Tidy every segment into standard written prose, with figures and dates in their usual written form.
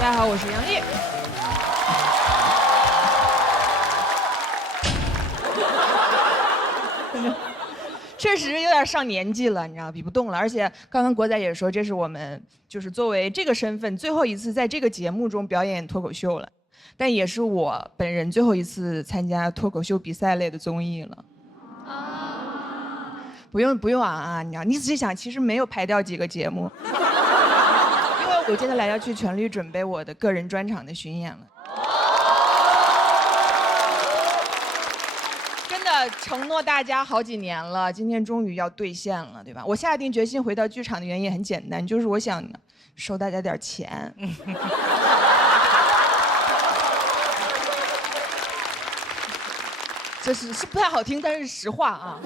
大家好，我是杨丽。确实有点上年纪了，你知道，比不动了。而且刚刚国仔也说，这是我们就是作为这个身份最后一次在这个节目中表演脱口秀了，但也是我本人最后一次参加脱口秀比赛类的综艺了。不用啊，你知道，你仔细想，其实没有排掉几个节目，因为我接下来要去全力准备我的个人专场的巡演了。真的承诺大家好几年了，今天终于要兑现了，对吧？我下定决心回到剧场的原因也很简单，就是我想收大家点钱。这是不太好听，但是实话啊。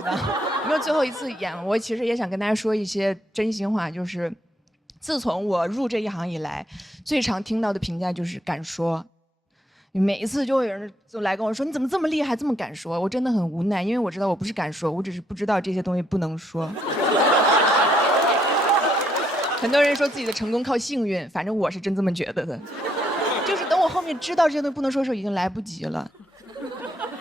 因为最后一次演，我其实也想跟大家说一些真心话，就是自从我入这一行以来，最常听到的评价就是敢说。每一次就会有人就来跟我说：“你怎么这么厉害，这么敢说？”我真的很无奈，因为我知道我不是敢说，我只是不知道这些东西不能说。很多人说自己的成功靠幸运，反正我是真这么觉得的。就是等我后面知道这些东西不能说的时候，已经来不及了。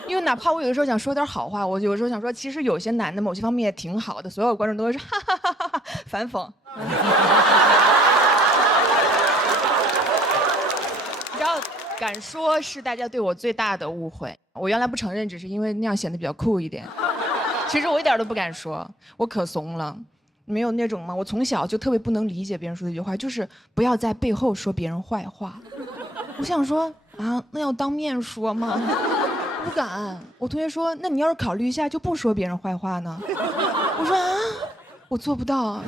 因为哪怕我有的时候想说点好话，我有的时候想说，其实有些男的某些方面也挺好的，所有观众都会说哈哈哈哈哈，反讽。你知道，敢说是大家对我最大的误会。我原来不承认，只是因为那样显得比较酷一点。其实我一点都不敢说，我可怂了。没有那种吗？我从小就特别不能理解别人说的一句话，就是不要在背后说别人坏话。我想说啊，那要当面说吗？不敢。我同学说，那你要是考虑一下，就不说别人坏话呢？我说啊，我做不到。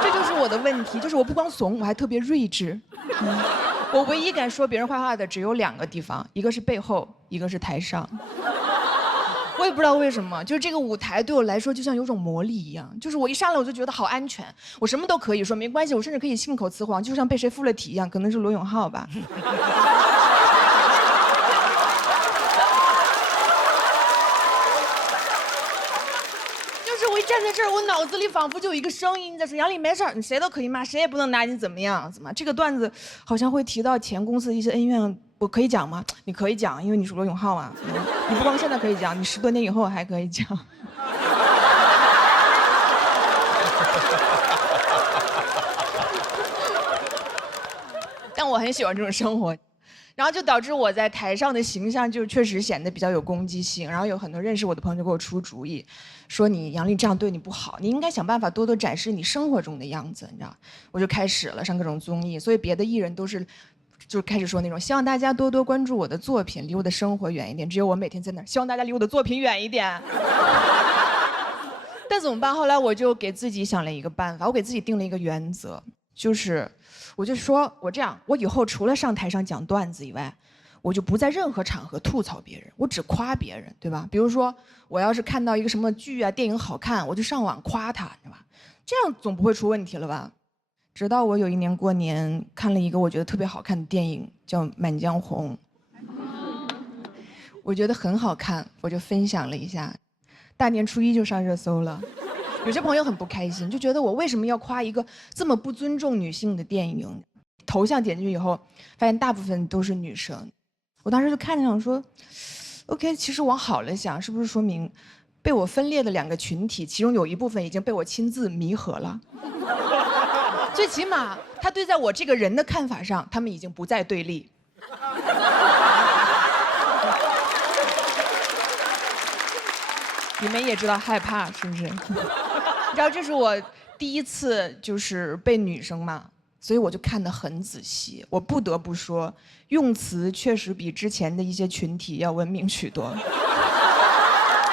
这就是我的问题，就是我不光怂，我还特别睿智。我唯一敢说别人坏话的只有2个地方，一个是背后，一个是台上。我也不知道为什么，就是这个舞台对我来说就像有种魔力一样，就是我一上来我就觉得好安全，我什么都可以说，没关系，我甚至可以信口雌黄，就像被谁附了体一样，可能是罗永浩吧。就是我一站在这儿，我脑子里仿佛就有一个声音在说：“杨丽没事儿，你谁都可以骂，谁也不能拿你怎么样，怎么？这个段子好像会提到前公司的一些恩怨。”我可以讲吗？你可以讲，因为你是罗永浩啊。你不光现在可以讲，你10多年以后还可以讲。但我很喜欢这种生活，然后就导致我在台上的形象就确实显得比较有攻击性。然后有很多认识我的朋友就给我出主意，说你杨丽这样对你不好，你应该想办法多多展示你生活中的样子，你知道？我就开始了上各种综艺，所以别的艺人都是。就开始说那种希望大家多多关注我的作品，离我的生活远一点。只有我每天在那儿，希望大家离我的作品远一点。但怎么办？后来我就给自己想了一个办法，我给自己定了一个原则，就是我就说我这样，我以后除了上台上讲段子以外，我就不在任何场合吐槽别人，我只夸别人，对吧？比如说我要是看到一个什么剧啊、电影好看，我就上网夸他，对吧？这样总不会出问题了吧？直到我有一年过年看了一个我觉得特别好看的电影，叫《满江红》，我觉得很好看，我就分享了一下，大年初1就上热搜了。有些朋友很不开心，就觉得我为什么要夸一个这么不尊重女性的电影？头像点进去以后，发现大部分都是女生。我当时就看着想说 ，OK， 其实往好了想，是不是说明被我分裂的2个群体，其中有一部分已经被我亲自弥合了？最起码，他对在我这个人的看法上，他们已经不再对立。你们也知道害怕是不是？你知道这是我第一次就是被女生骂，所以我就看得很仔细。我不得不说，用词确实比之前的一些群体要文明许多。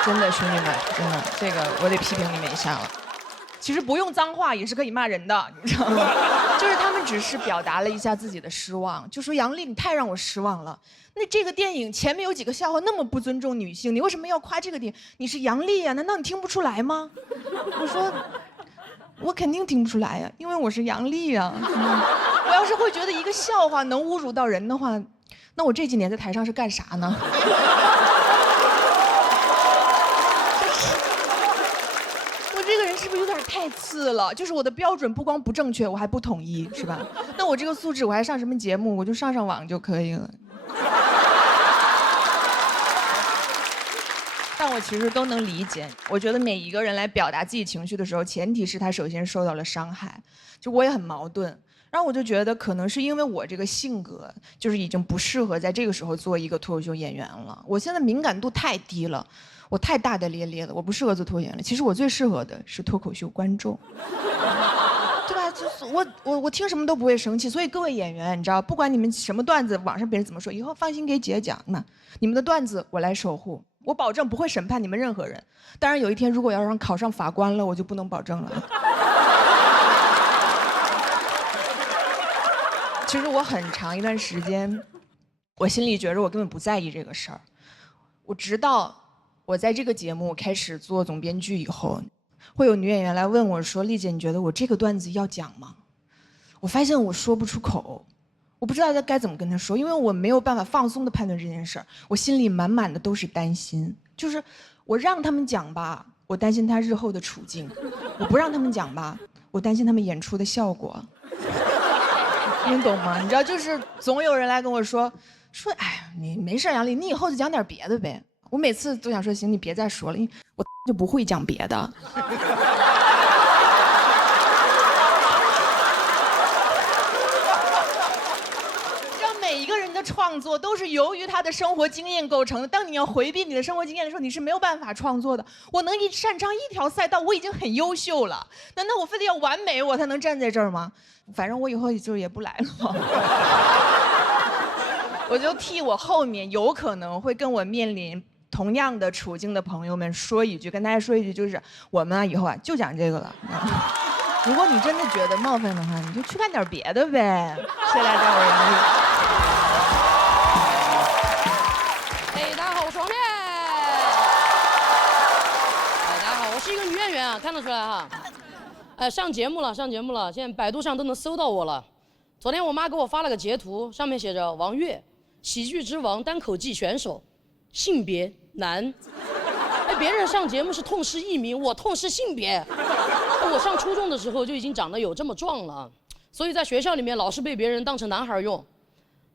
真的，兄弟们，真的，这个我得批评你们一下了。其实不用脏话也是可以骂人的，你知道吗？就是他们只是表达了一下自己的失望，就说杨丽你太让我失望了。那这个电影前面有几个笑话那么不尊重女性，你为什么要夸这个电影？你是杨丽啊，难道你听不出来吗？我说，我肯定听不出来呀，因为我是杨丽啊。我要是会觉得一个笑话能侮辱到人的话，那我这几年在台上是干啥呢？太次了，就是我的标准不光不正确，我还不统一，是吧？那我这个素质，我还上什么节目？我就上网就可以了。但我其实都能理解。我觉得每一个人来表达自己情绪的时候，前提是他首先受到了伤害。就我也很矛盾，然后我就觉得可能是因为我这个性格，就是已经不适合在这个时候做一个脱口秀演员了。我现在敏感度太低了，我太大大咧咧了，我不适合做脱口演员了。其实我最适合的是脱口秀观众。对吧？就是我听什么都不会生气，所以各位演员，你知道，不管你们什么段子，网上别人怎么说，以后放心给姐讲，那你们的段子我来守护，我保证不会审判你们任何人。当然，有一天如果要让考上法官了，我就不能保证了。其实我很长一段时间，我心里觉着我根本不在意这个事儿。我直到我在这个节目开始做总编剧以后，会有女演员来问我说：“丽姐，你觉得我这个段子要讲吗？”我发现我说不出口，我不知道该怎么跟她说，因为我没有办法放松地判断这件事儿，我心里满满的都是担心。就是我让他们讲吧，我担心他日后的处境；我不让他们讲吧，我担心他们演出的效果。你懂吗？你知道，就是总有人来跟我说，哎呀，你没事，杨丽，你以后就讲点别的呗。我每次都想说，行，你别再说了，因为我就不会讲别的。让每一个人的创作都是由于他的生活经验构成的。当你要回避你的生活经验的时候，你是没有办法创作的。我能擅长一条赛道，我已经很优秀了。难道我非得要完美，我才能站在这儿吗？反正我以后就也不来了。我就替我后面有可能会跟我面临同样的处境的朋友们说一句，跟大家说一句，就是我们以后就讲这个了。如果你真的觉得冒犯的话，你就去干点别的呗。谢谢大家，我是杨丽。大家好，我是王骗。大家好，我是一个女演员啊，看得出来哈。上节目了，现在百度上都能搜到我了。昨天我妈给我发了个截图，上面写着王悦，喜剧之王单口季选手，性别男。别人上节目是痛失艺名，我痛失性别。我上初中的时候就已经长得有这么壮了，所以在学校里面老是被别人当成男孩用。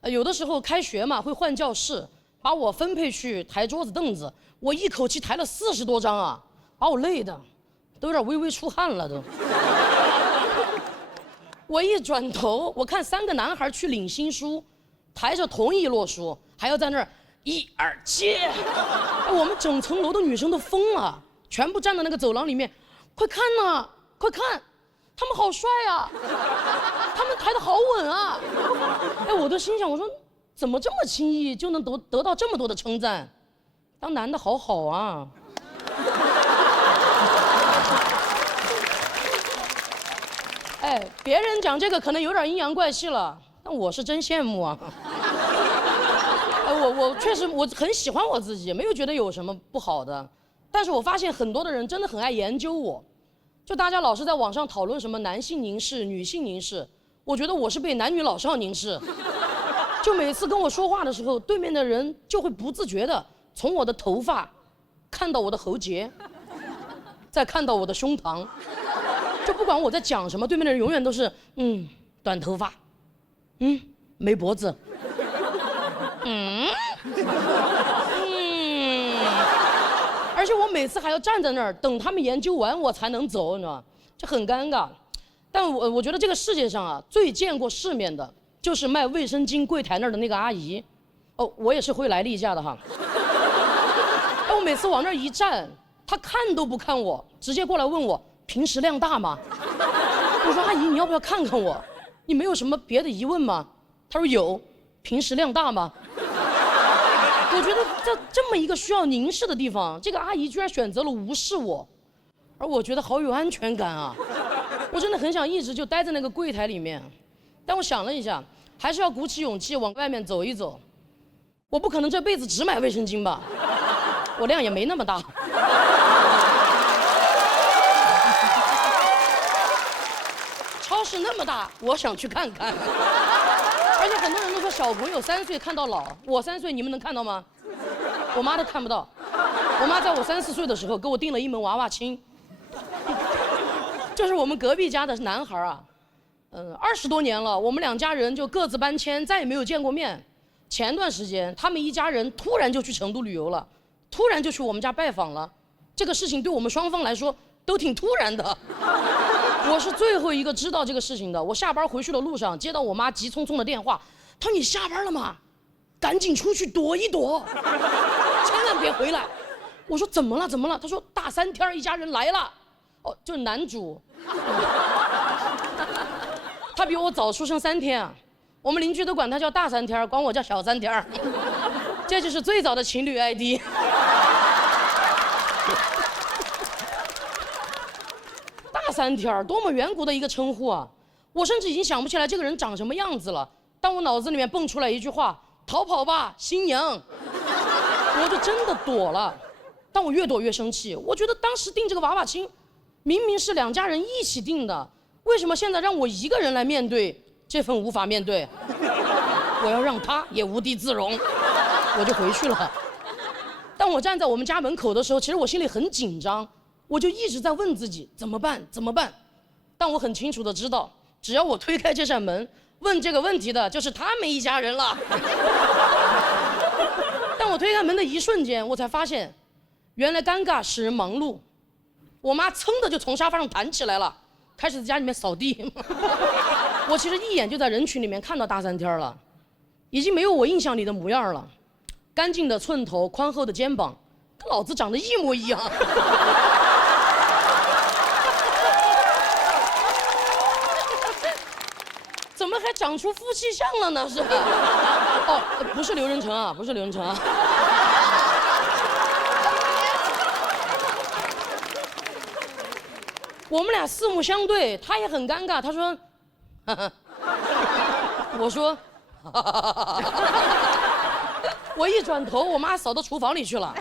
有的时候开学嘛会换教室，把我分配去抬桌子凳子，我一口气抬了40多张啊，把我累的都有点微微出汗了都。我一转头，我看3个男孩去领新书，抬着同一摞书，还要在那儿1、2、7。我们整层楼的女生都疯了，全部站在那个走廊里面，快看呐，快看，他们好帅啊，他们抬得好稳啊。我都心想，我说怎么这么轻易就能得到这么多的称赞？当男的好好啊。别人讲这个可能有点阴阳怪气了，但我是真羡慕啊。我确实我很喜欢我自己，没有觉得有什么不好的。但是我发现很多的人真的很爱研究我，就大家老是在网上讨论什么男性凝视、女性凝视，我觉得我是被男女老少凝视。就每次跟我说话的时候，对面的人就会不自觉的从我的头发看到我的喉结，再看到我的胸膛。就不管我在讲什么，对面的人永远都是短头发，没脖子，而且我每次还要站在那儿等他们研究完我才能走，你知道吗？这很尴尬。但我觉得这个世界上啊，最见过世面的就是卖卫生巾柜台那儿的那个阿姨。我也是会来例假的哈。我每次往那儿一站，她看都不看我，直接过来问我平时量大吗？我说阿姨，你要不要看看我？你没有什么别的疑问吗？她说有，平时量大吗？我觉得在这么一个需要凝视的地方，这个阿姨居然选择了无视我，而我觉得好有安全感啊！我真的很想一直就待在那个柜台里面，但我想了一下，还是要鼓起勇气往外面走一走。我不可能这辈子只买卫生巾吧？我量也没那么大。超市那么大，我想去看看。而且很多人都说小朋友3岁看到老，我3岁你们能看到吗？我妈都看不到。我妈在我3、4岁的时候给我订了一门娃娃亲，就是我们隔壁家的男孩啊，20多年了，我们2家人就各自搬迁，再也没有见过面。前段时间，他们一家人突然就去成都旅游了，突然就去我们家拜访了。这个事情对我们双方来说都挺突然的。我是最后一个知道这个事情的。我下班回去的路上接到我妈急匆匆的电话，她说：“你下班了吗？赶紧出去躲一躲，千万别回来。”我说：“怎么了？怎么了？”她说：“大3天一家人来了。”哦，就是男主。他比我早出生3天啊，我们邻居都管他叫大3天，管我叫小3天。这就是最早的情侣 ID。大3天，多么远古的一个称呼啊！我甚至已经想不起来这个人长什么样子了，但我脑子里面蹦出来一句话：“逃跑吧，新娘！”我就真的躲了。但我越躲越生气，我觉得当时订这个娃娃亲，明明是2家人一起订的，为什么现在让我一个人来面对这份无法面对？我要让他也无地自容，我就回去了。当我站在我们家门口的时候，其实我心里很紧张，我就一直在问自己怎么办，怎么办？但我很清楚的知道，只要我推开这扇门，问这个问题的就是他们一家人了。但我推开门的一瞬间，我才发现，原来尴尬使人忙碌。我妈噌的就从沙发上弹起来了，开始在家里面扫地。我其实一眼就在人群里面看到大3天了，已经没有我印象里的模样了。干净的寸头，宽厚的肩膀，跟老子长得一模一样。怎么还长出夫妻相了呢？是吧？哦，不是刘仁成啊，不是刘仁成啊。我们俩四目相对，他也很尴尬。他说：“呵呵。”我说：“哈哈哈哈哈。”我一转头，我妈扫到厨房里去了。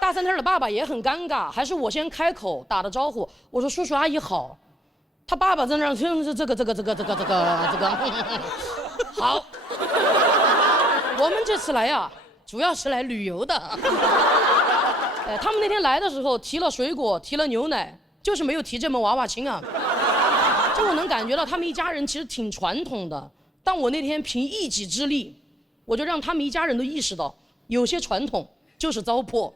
大3天的爸爸也很尴尬，还是我先开口打的招呼。我说：“叔叔阿姨好。”他爸爸在那儿听这个，好。我们这次来呀，主要是来旅游的。他们那天来的时候提了水果，提了牛奶，就是没有提这门娃娃亲啊。就我能感觉到他们一家人其实挺传统的，但我那天凭一己之力，我就让他们一家人都意识到，有些传统就是糟粕。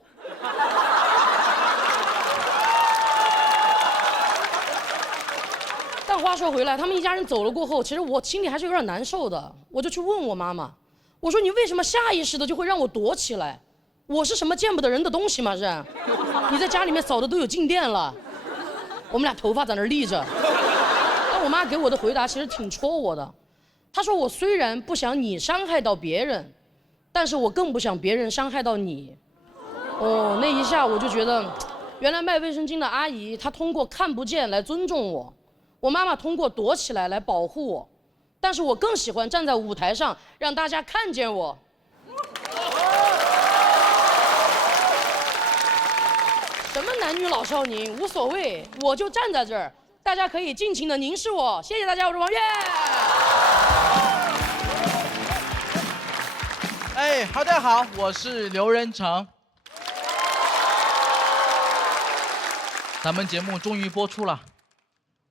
但话说回来，他们一家人走了过后，其实我心里还是有点难受的。我就去问我妈妈，我说你为什么下意识的就会让我躲起来？我是什么见不得人的东西吗？是？你在家里面扫的都有静电了。我们俩头发在那儿立着。但我妈给我的回答其实挺戳我的。她说我虽然不想你伤害到别人，但是我更不想别人伤害到你。哦，那一下我就觉得，原来卖卫生巾的阿姨她通过看不见来尊重我。我妈妈通过躲起来来保护我，但是我更喜欢站在舞台上让大家看见我。什么男女老少宁无所谓，我就站在这儿，大家可以尽情的凝视我。谢谢大家，我是王悦。哎，大家好，我是刘仁成。咱们节目终于播出了。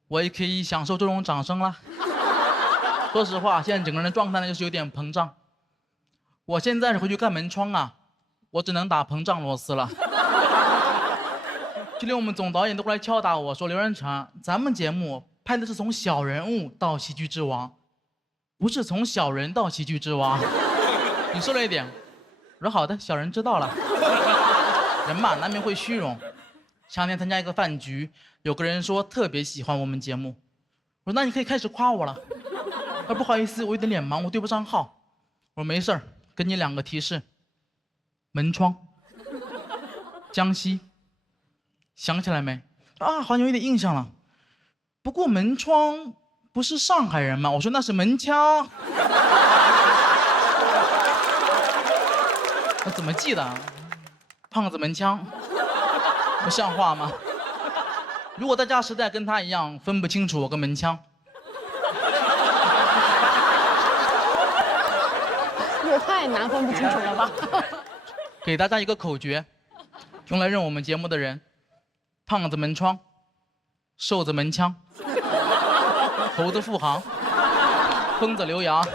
我也可以享受这种掌声了。说实话，现在整个人的状态呢就是有点膨胀。我现在回去看门窗啊，我只能打膨胀螺丝了。就连我们总导演都过来敲打我说：“刘仁成，咱们节目拍的是从小人物到喜剧之王，不是从小人到喜剧之王。”你说了一点，我说好的，小人知道了。人嘛，难免会虚荣。前两天参加一个饭局，有个人说特别喜欢我们节目，我说那你可以开始夸我了。他说不好意思，我有点脸盲，我对不上号。我说没事儿，给你2个提示：门窗、江西，想起来没？啊，好像有点印象了。不过门窗不是上海人吗？我说那是门腔。我怎么记得？胖子门腔。不像话吗？如果大家实在跟他一样分不清楚我跟门腔，也太难分不清楚了吧？给大家一个口诀，用来认我们节目的人：胖子门窗，瘦子门枪，猴子复航，疯子刘洋。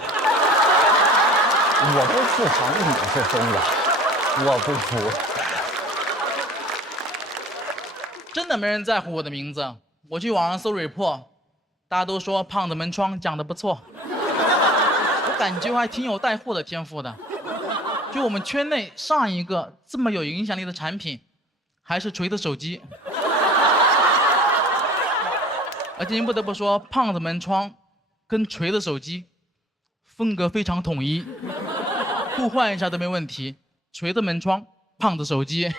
我不复航，你是疯子，我不服。真的没人在乎我的名字，我去网上搜 report， 大家都说胖子门窗讲得不错，我感觉我还挺有带货的天赋的。就我们圈内上一个这么有影响力的产品，还是锤子手机。而且您不得不说，胖子门窗跟锤子手机风格非常统一，互换一下都没问题。锤子门窗，胖子手机。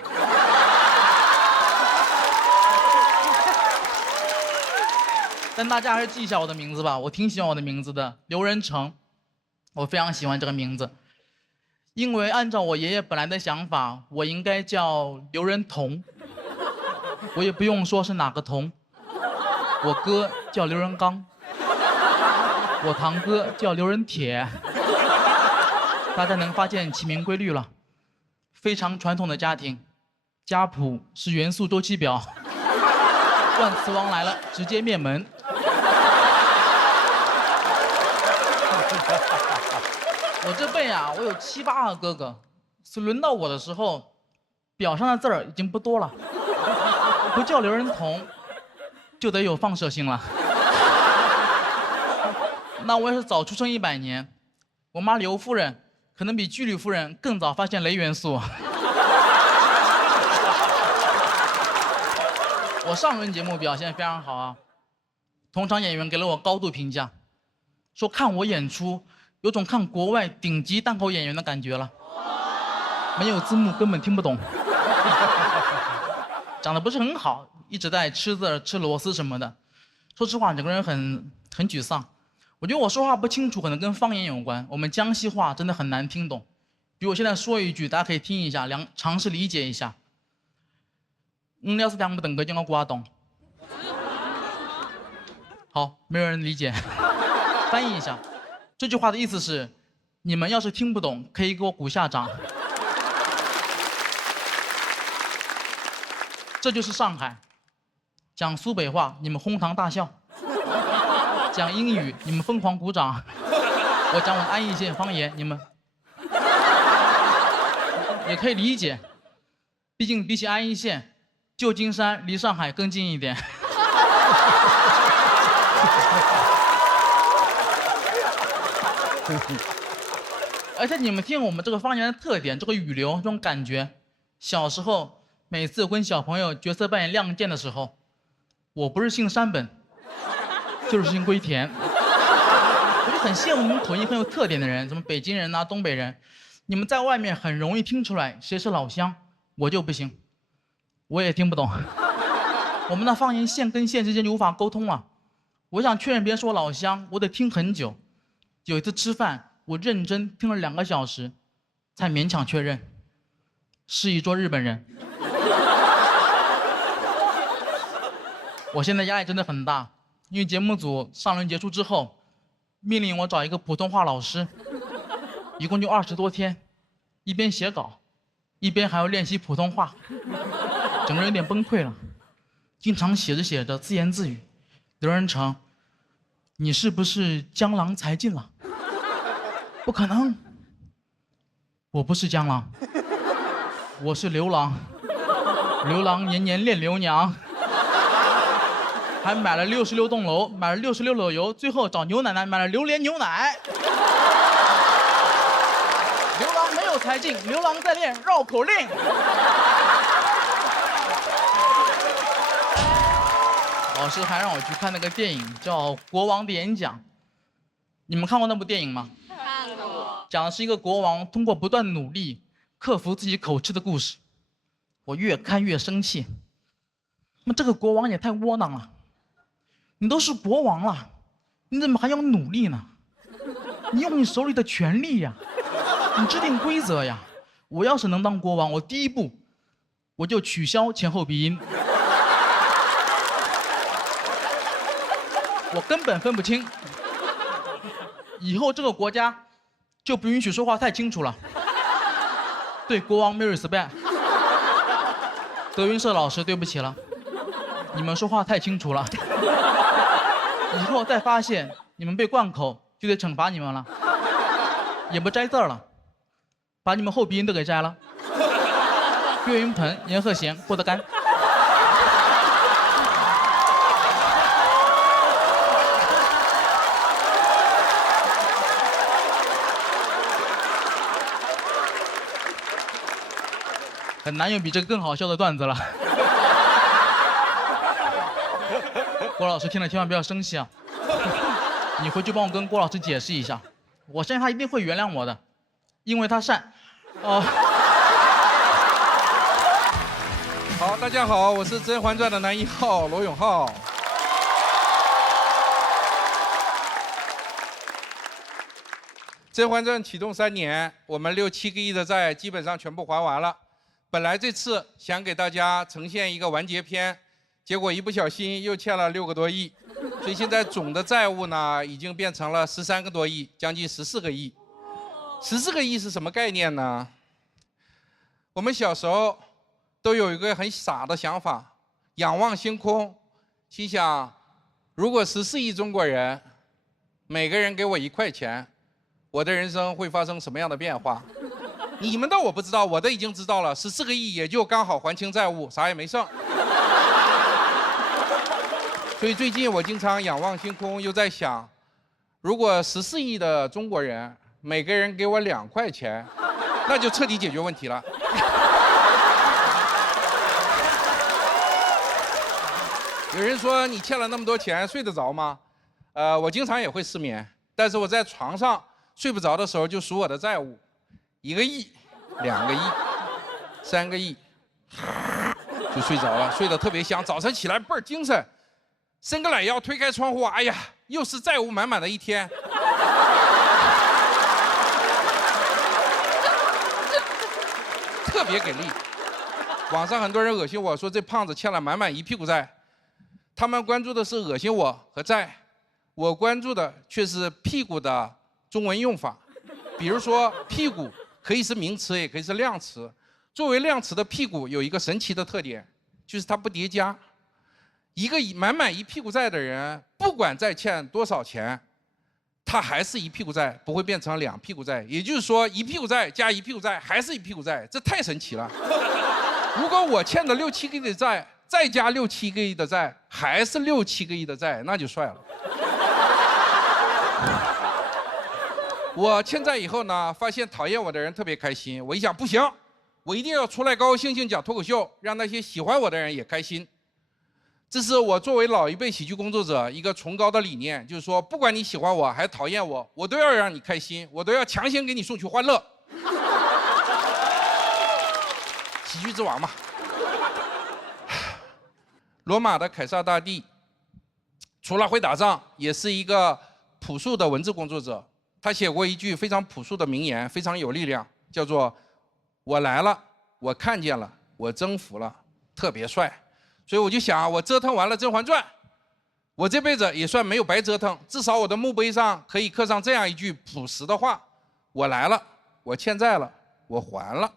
但大家还是记一下我的名字吧，我挺喜欢我的名字的，刘仁成，我非常喜欢这个名字，因为按照我爷爷本来的想法，我应该叫刘仁彤，我也不用说是哪个彤，我哥叫刘仁刚，我堂哥叫刘仁铁，大家能发现起名规律了，非常传统的家庭，家谱是元素周期表，万磁王来了直接灭门。我这辈啊，我有7、8个哥哥，是轮到我的时候，表上的字儿已经不多了，不叫刘仁彤，就得有放射性了。那我也是早出生100年，我妈刘夫人可能比居里夫人更早发现镭元素。我上轮节目表现非常好啊，同场演员给了我高度评价，说看我演出有种看国外顶级单口演员的感觉了，没有字幕根本听不懂，讲得不是很好，一直在吃字吃螺丝什么的，说实话整个人很沮丧。我觉得我说话不清楚可能跟方言有关，我们江西话真的很难听懂，比如我现在说一句大家可以听一下，尝试理解一下。要是两不等个叫我瓜懂。好，没有人理解。翻译一下，这句话的意思是：你们要是听不懂，可以给我鼓下掌。这就是上海，讲苏北话你们哄堂大笑，讲英语你们疯狂鼓掌，我讲我的安义县方言你们也可以理解，毕竟比起安义县。旧金山离上海更近一点。而且你们听我们这个方言的特点，这个语流，这种感觉，小时候每次跟小朋友角色扮演亮剑的时候，我不是姓山本，就是姓龟田。我就很羡慕你们口音很有特点的人，什么北京人啊、东北人，你们在外面很容易听出来谁是老乡，我就不行。我也听不懂，我们的方言县跟县之间就无法沟通了。我想确认别人是我老乡，我得听很久。有一次吃饭，我认真听了2个小时，才勉强确认，是一桌日本人。我现在压力真的很大，因为节目组上轮结束之后，命令我找一个普通话老师，一共就20多天，一边写稿，一边还要练习普通话。整个人有点崩溃了，经常写着写着自言自语：“刘仁成，你是不是江郎才尽了？”不可能，我不是江郎，我是刘郎，刘郎年年恋刘娘，还买了66栋楼，买了66篓油，最后找牛奶奶买了榴莲牛奶。刘郎没有才尽，刘郎在练绕口令。老师还让我去看那个电影，叫《国王的演讲》。你们看过那部电影吗？看过。讲的是一个国王通过不断努力克服自己口吃的故事。我越看越生气。那么这个国王也太窝囊了。你都是国王了，你怎么还要努力呢？你用你手里的权力呀，你制定规则呀。我要是能当国王，我第一步我就取消前后鼻音。我根本分不清，以后这个国家就不允许说话太清楚了。对国王没有 respect。德云社老师，对不起了，你们说话太清楚了。以后再发现你们被灌口，就得惩罚你们了。也不摘字了，把你们后鼻音都给摘了。岳云鹏、阎鹤贤、郭德纲。很难有比这个更好笑的段子了。郭老师听了千万不要生气啊！你回去帮我跟郭老师解释一下，我相信他一定会原谅我的，因为他善。哦。好，大家好，我是《甄嬛传》的男一号罗永浩。《甄嬛传》启动3年，我们6、7个亿的债基本上全部还完了。本来这次想给大家呈现一个完结篇，结果一不小心又欠了6个多亿，所以现在总的债务呢已经变成了13个多亿，将近14个亿。14个亿是什么概念呢？我们小时候都有一个很傻的想法，仰望星空，心想，如果14亿中国人，每个人给我1块钱，我的人生会发生什么样的变化？你们的我不知道，我的已经知道了，14个亿也就刚好还清债务，啥也没剩。所以最近我经常仰望星空，又在想，如果14亿的中国人每个人给我2块钱，那就彻底解决问题了。有人说你欠了那么多钱，睡得着吗？我经常也会失眠，但是我在床上睡不着的时候就数我的债务，1个亿、2个亿、3个亿，就睡着了，睡得特别香。早晨起来倍儿精神，伸个懒腰，推开窗户，哎呀，又是债务满满的一天。特别给力。网上很多人恶心我说这胖子欠了满满1屁股债，他们关注的是恶心我和债，我关注的却是屁股的中文用法。比如说屁股可以是名词，也可以是量词。作为量词的屁股有一个神奇的特点，就是它不叠加。一个满满1屁股债的人，不管再欠多少钱，他还是1屁股债，不会变成2屁股债。也就是说，1屁股债加1屁股债还是1屁股债，这太神奇了。如果我欠的6、7个亿的债，再加6、7个亿的债，还是6、7个亿的债，那就帅了。我欠债以后呢，发现讨厌我的人特别开心。我一想，不行，我一定要出来高高兴兴讲脱口秀，让那些喜欢我的人也开心。这是我作为老一辈喜剧工作者一个崇高的理念，就是说，不管你喜欢我还是讨厌我，我都要让你开心，我都要强行给你送去欢乐。喜剧之王嘛。罗马的凯撒大帝，除了会打仗，也是一个朴素的文字工作者。他写过一句非常朴素的名言，非常有力量，叫做“我来了，我看见了，我征服了”，特别帅。所以我就想，我折腾完了《甄嬛传》，我这辈子也算没有白折腾，至少我的墓碑上可以刻上这样一句朴实的话：我来了，我欠债了，我还了。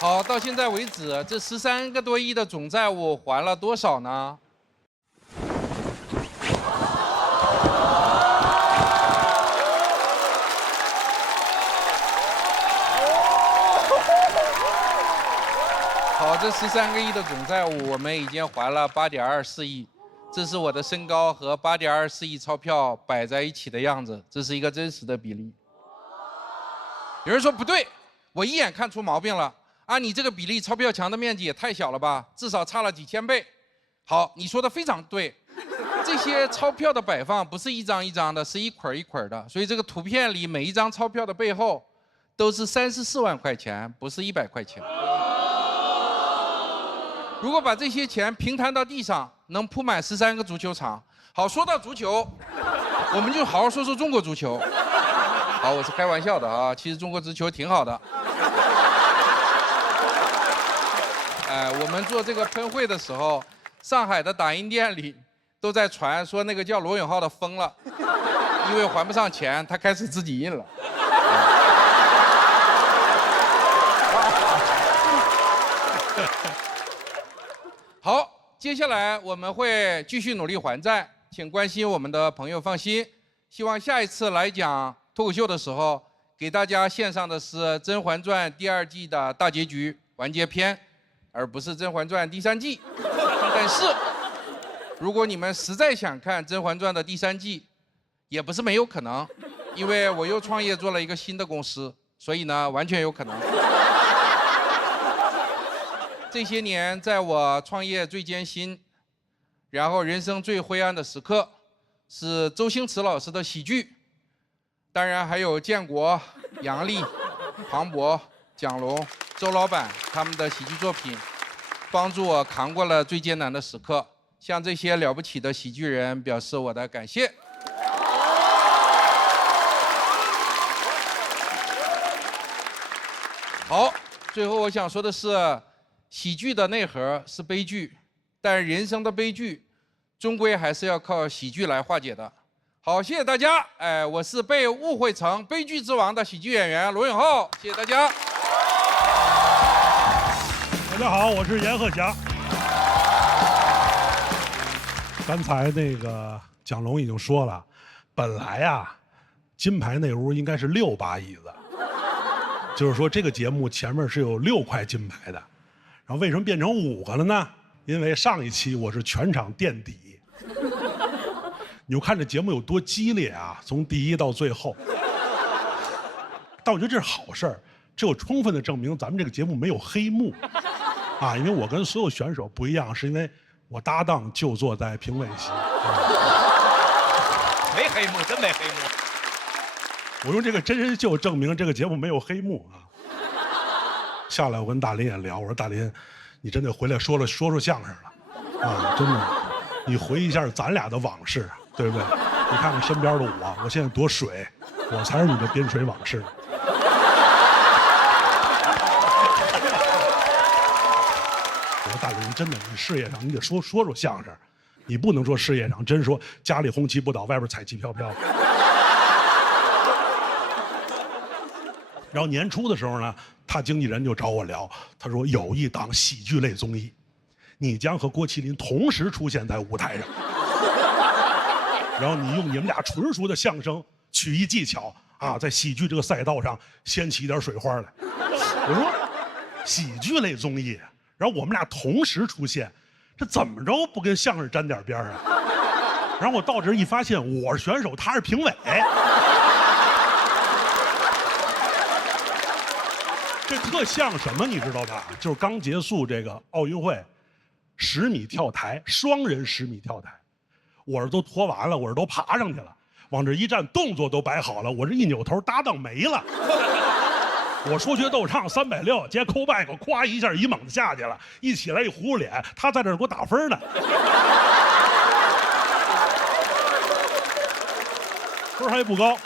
好，到现在为止，这13个多亿的总债务还了多少呢？好，这13个亿的总债务，我们已经还了8.24亿，这是我的身高和8.24亿钞票摆在一起的样子，这是一个真实的比例。有人说不对，我一眼看出毛病了。按你这个比例，钞票墙的面积也太小了吧，至少差了几千倍。好，你说的非常对，这些钞票的摆放不是一张一张的，是一捆一捆的，所以这个图片里每一张钞票的背后都是34万块钱，不是100块钱。如果把这些钱平摊到地上，能铺满13个足球场。好，说到足球，我们就好好说说中国足球。好，我是开玩笑的啊，其实中国足球挺好的。我们做这个喷绘的时候，上海的打印店里都在传说那个叫罗永浩的疯了，因为还不上钱，他开始自己印了。好，接下来我们会继续努力还债，请关心我们的朋友放心。希望下一次来讲脱口秀的时候，给大家献上的是《甄嬛传》第2季的大结局完结篇，而不是《甄嬛传》第3季。但是，如果你们实在想看《甄嬛传》的第3季，也不是没有可能，因为我又创业做了一个新的公司，所以呢，完全有可能。这些年，在我创业最艰辛，然后人生最灰暗的时刻，是周星驰老师的喜剧，当然还有建国、杨笠、庞博、蒋龙、周老板他们的喜剧作品，帮助我扛过了最艰难的时刻。向这些了不起的喜剧人表示我的感谢。好，最后我想说的是，喜剧的内核是悲剧，但人生的悲剧，终归还是要靠喜剧来化解的。好，谢谢大家。我是被误会成悲剧之王的喜剧演员罗永浩，谢谢大家。大家好，我是阎鹤祥。刚才那个蒋龙已经说了，本来啊，金牌那屋应该是6把椅子。就是说，这个节目前面是有6块金牌的，然后为什么变成5个了呢？因为上一期我是全场垫底，你就看这节目有多激烈啊，从第1到最后。但我觉得这是好事儿，这有充分的证明咱们这个节目没有黑幕啊，因为我跟所有选手不一样，是因为我搭档就坐在评委席。没黑幕，真没黑幕。我用这个真人秀证明这个节目没有黑幕啊！下来我跟大林也聊，我说大林，你真得回来说说相声了，啊，真的，你回忆一下咱俩的往事，对不对？你看看身边的我现在多水，我才是你的边水往事。我说大林，真的，你事业上你得说相声，你不能说事业上真说家里红旗不倒，外边彩旗飘飘。然后年初的时候呢，他经纪人就找我聊，他说有一档喜剧类综艺，你将和郭麒麟同时出现在舞台上，然后你用你们俩纯熟的相声曲艺技巧啊，在喜剧这个赛道上掀起一点水花来。我说喜剧类综艺，然后我们俩同时出现，这怎么着不跟相声沾点边啊？然后我到这一发现，我是选手，他是评委。这特像什么，你知道吧？就是刚结束这个奥运会，10米跳台，双人10米跳台，我这都脱完了，我这都爬上去了，往这一站，动作都摆好了，我这一扭头，搭档没了。我说学逗唱360，接扣back，咵一下一猛子下去了，一起来一葫芦脸，他在这给我打分呢。分还不高。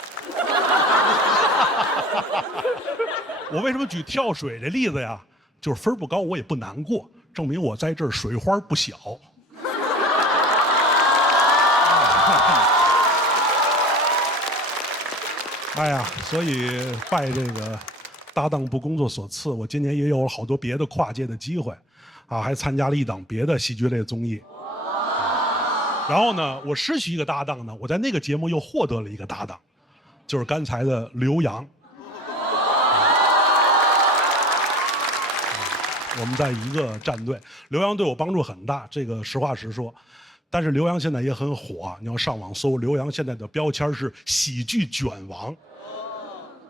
我为什么举跳水这例子呀？就是分不高，我也不难过，证明我在这儿水花不小。哎呀，所以拜这个搭档部工作所赐，我今年也有了好多别的跨界的机会，啊，还参加了一档别的喜剧类综艺。然后呢，我失去一个搭档呢，我在那个节目又获得了一个搭档，就是刚才的刘洋。我们在一个战队，刘洋对我帮助很大，这个实话实说。但是刘洋现在也很火，你要上网搜，刘洋现在的标签是喜剧卷王。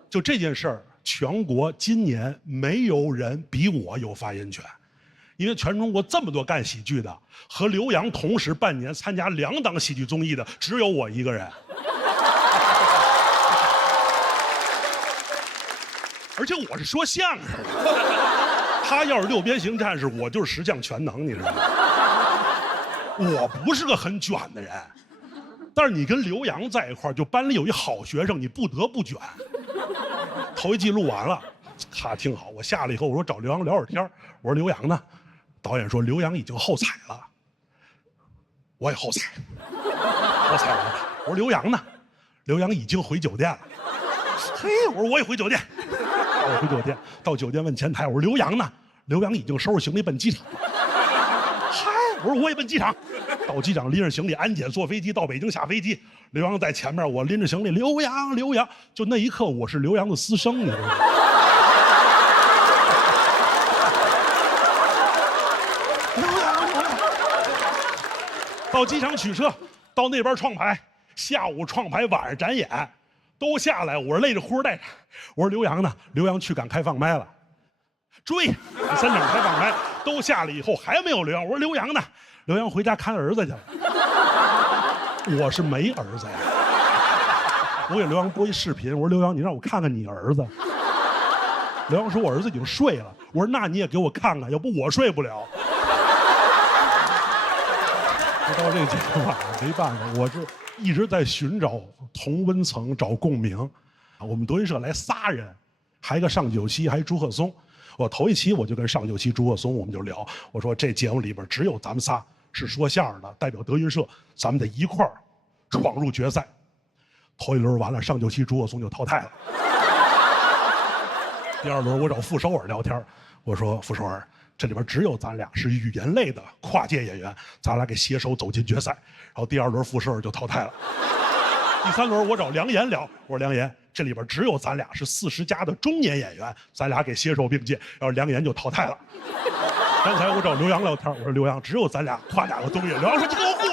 就这件事儿，全国今年没有人比我有发言权，因为全中国这么多干喜剧的，和刘洋同时半年参加2档喜剧综艺的，只有我一个人。而且我是说相声的。他要是6边形战士，我就是10项全能，你知道吗？我不是个很卷的人，但是你跟刘洋在一块儿，就班里有一好学生，你不得不卷。头一季录完了，咔挺好。我下来以后，我说找刘洋聊会儿天，我说刘洋呢？导演说刘洋已经后采了，我也后采，我采完了。我说刘洋呢？刘洋已经回酒店了。嘿，我说我也回酒店。我回酒店，到酒店问前台，我说刘洋呢？刘洋已经收拾行李奔机场了。嗨，我说我也奔机场。到机场拎着行李安检坐飞机到北京下飞机，刘洋在前面，我拎着行李，刘洋，就那一刻我是刘洋的私生，你知道吗？刘洋。到机场取车，到那边创牌，下午创牌，晚上展演，都下来，我是累着呼带着。我说刘洋呢？刘洋去赶开放麦了。追3场开放麦都下来以后还没有刘洋，我说刘洋呢？刘洋回家看儿子去了。我是没儿子呀。我给刘洋播一视频，我说刘洋，你让我看看你儿子。刘洋说我儿子已经睡了。我说那你也给我看看，要不我睡不了。到这个阶段没办法，我是一直在寻找同温层，找共鸣。我们德云社来仨人，还一个上九七，还朱鹤松。我头一期我就跟上九七、朱鹤松我们就聊，我说这节目里边只有咱们仨是说相声的，代表德云社，咱们得一块儿闯入决赛。头一轮完了，上九七、朱鹤松就淘汰了。第二轮我找傅首尔聊天，我说傅首尔，这里边只有咱俩是语言类的跨界演员，咱俩给携手走进决赛。然后第二轮傅首尔就淘汰了。第三轮我找梁岩聊，我说梁岩，这里边只有咱俩是40+的中年演员，咱俩给携手并进，然后梁岩就淘汰了。刚才我找刘洋聊天，我说刘洋，只有咱俩跨2个东西。刘洋说你给我滚！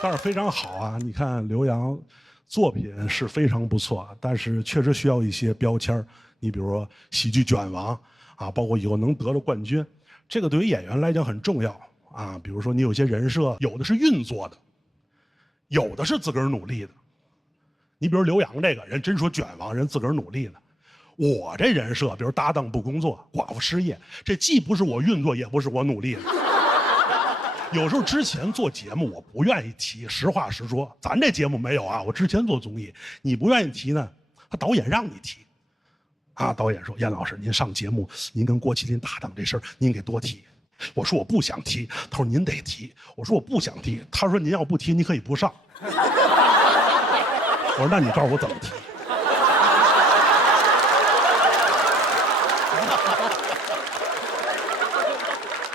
但是非常好啊，你看刘洋作品是非常不错，但是确实需要一些标签。你比如说喜剧卷王啊，包括以后能得了冠军，这个对于演员来讲很重要啊。比如说你有些人设，有的是运作的，有的是自个儿努力的。你比如刘洋这个人，真说卷王，人自个儿努力的。我这人设，比如搭档不工作，寡妇失业，这既不是我运作，也不是我努力的。有时候之前做节目我不愿意提，实话实说，咱这节目没有啊。我之前做综艺，你不愿意提呢，他导演让你提，啊，导演说燕老师您上节目，您跟郭麒麟搭档这事儿，您给多提。我说我不想提，他说您得提。我说我不想提，他说您要不提，你可以不上。我说那你告诉我怎么提？